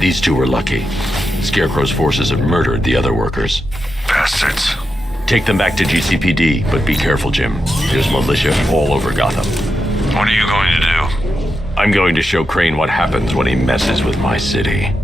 These two were lucky. Scarecrow's forces have murdered the other workers. Bastards. Take them back to GCPD, but be careful, Jim. There's militia all over Gotham. What are you going to do? I'm going to show Crane what happens when he messes with my city.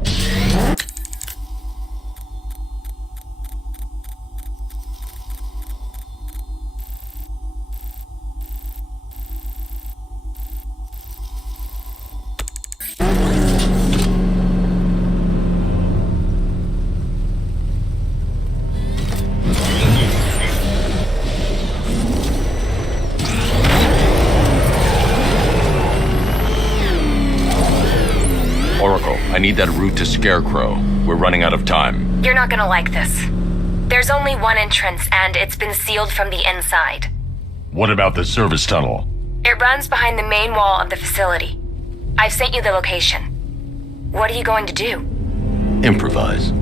I need that route to Scarecrow. We're running out of time. You're not gonna like this. There's only one entrance, and it's been sealed from the inside. What about the service tunnel? It runs behind the main wall of the facility. I've sent you the location. What are you going to do? Improvise.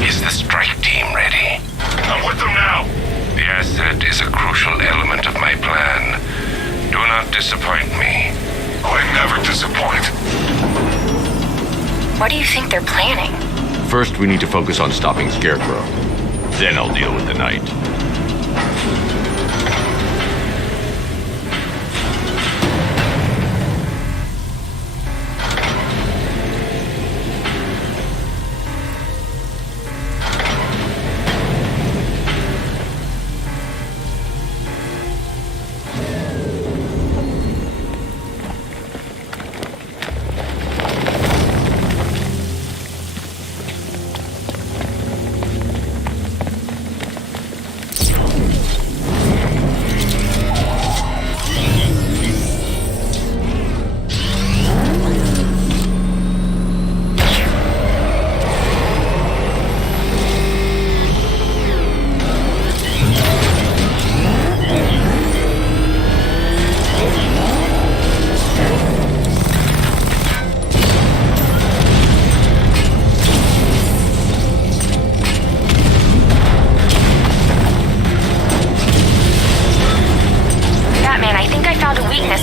Is the strike team ready? I'm with them now. The asset is a crucial element of my plan. Do not disappoint me. I never disappoint. What do you think they're planning? First, we need to focus on stopping Scarecrow. Then I'll deal with the Knight.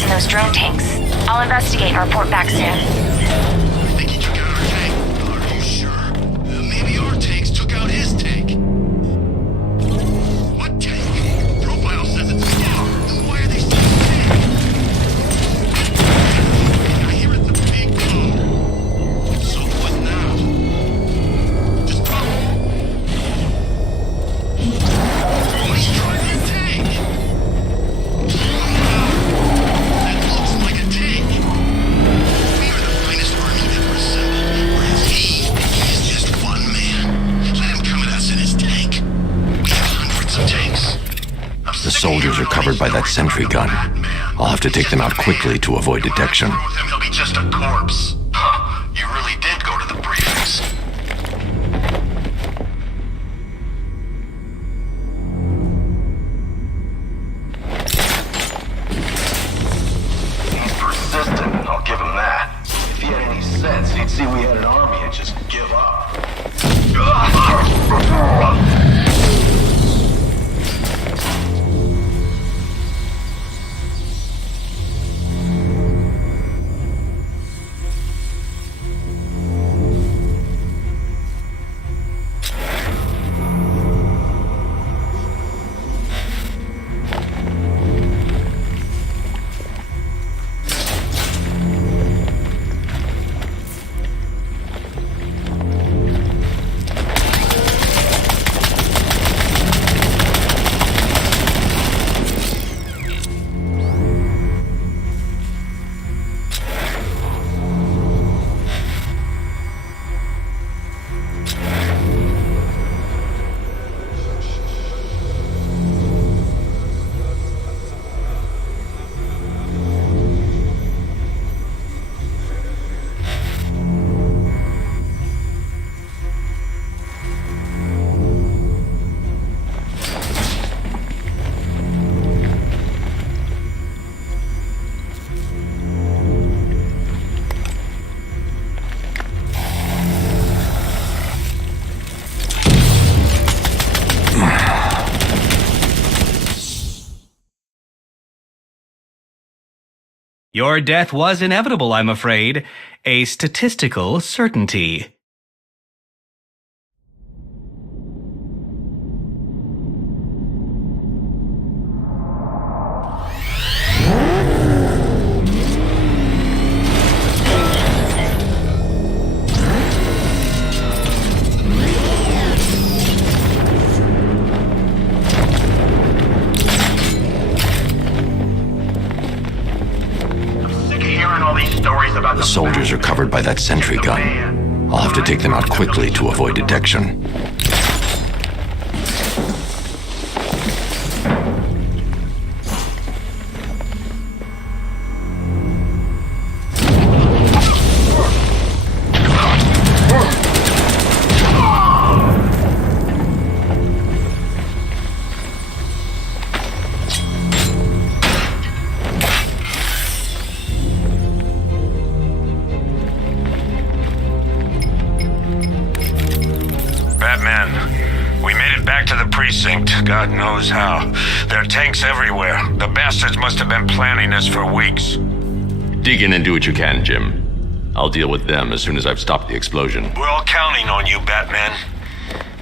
in those drone tanks. I'll investigate and report back soon. I think he took out our tank. Are you sure? Maybe our tanks took out his tank. What tank? Profile says it's far. Then why are they still tank? I hear it's a big blow. So what now? Just go. Oh, he's driving a tank. That looks like a tank. We are the finest army ever assembled, whereas he is just one man. Let him come at us in his tank. We have hundreds of tanks. The soldiers are covered by that sentry gun. I'll have to take them out quickly to avoid detection. With him, he'll be just a corpse. Huh, you really did go to the briefings. He's persistent, I'll give him that. If he had any sense, he'd see we had an army and just give up. Your death was inevitable, I'm afraid. A statistical certainty. stories about The soldiers are covered by that sentry gun. I'll have to take them out quickly to avoid detection. God knows how. There are tanks everywhere. The bastards must have been planning this for weeks. Dig in and do what you can, Jim. I'll deal with them as soon as I've stopped the explosion. We're all counting on you, Batman.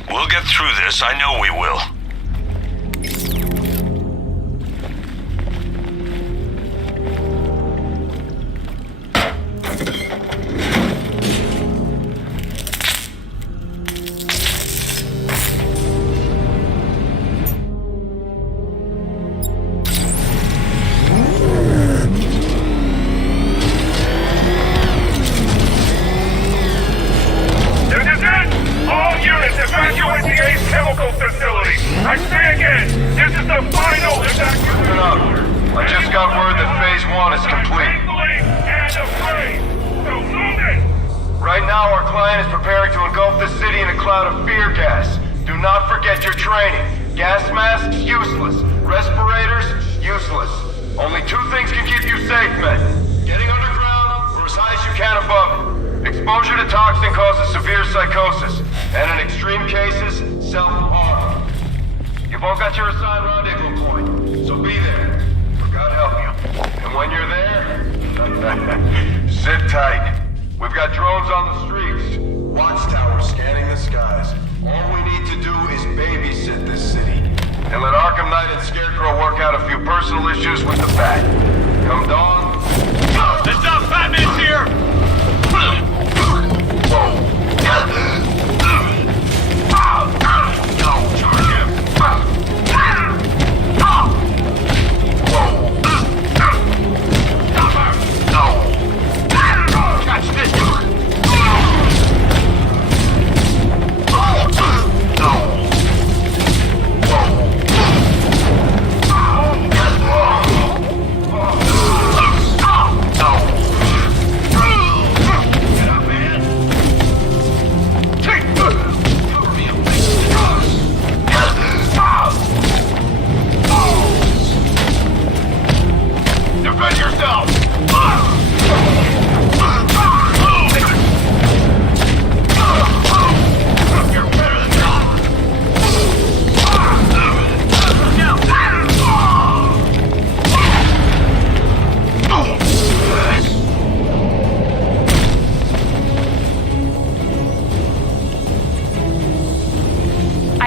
We'll get through this. I know we will.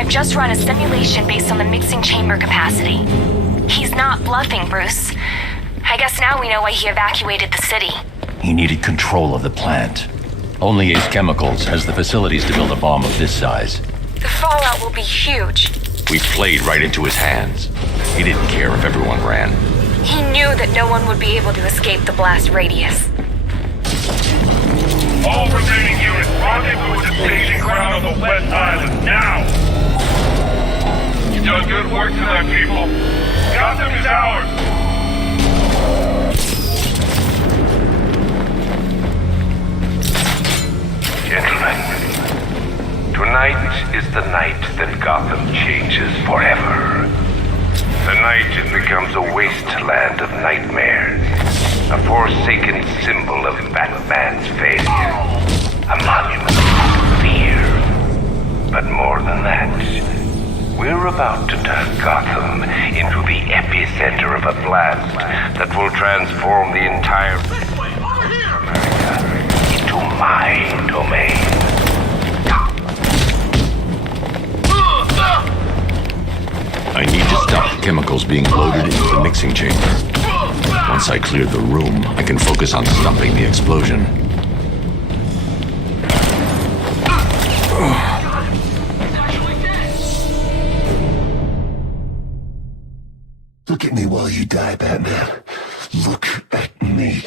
Just run a simulation based on the mixing chamber capacity. He's not bluffing, Bruce. I guess now we know why he evacuated the city. He needed control of the plant. Only Ace Chemicals has the facilities to build a bomb of this size. The fallout will be huge. We played right into his hands. He didn't care if everyone ran. He knew that no one would be able to escape the blast radius. All remaining units, rendezvous at the staging ground on the West Island, now! You've done good work tonight, people. Gotham is ours! Gentlemen, tonight is the night that Gotham changes forever. The night it becomes a wasteland of nightmares, a forsaken symbol of Batman's failure, a monument of fear. But more than that, we're about to turn Gotham into the epicenter of a blast that will transform the entire America into my domain. I need to stop the chemicals being loaded into the mixing chamber. Once I clear the room, I can focus on stopping the explosion. Look at me while you die, Batman. Look at me.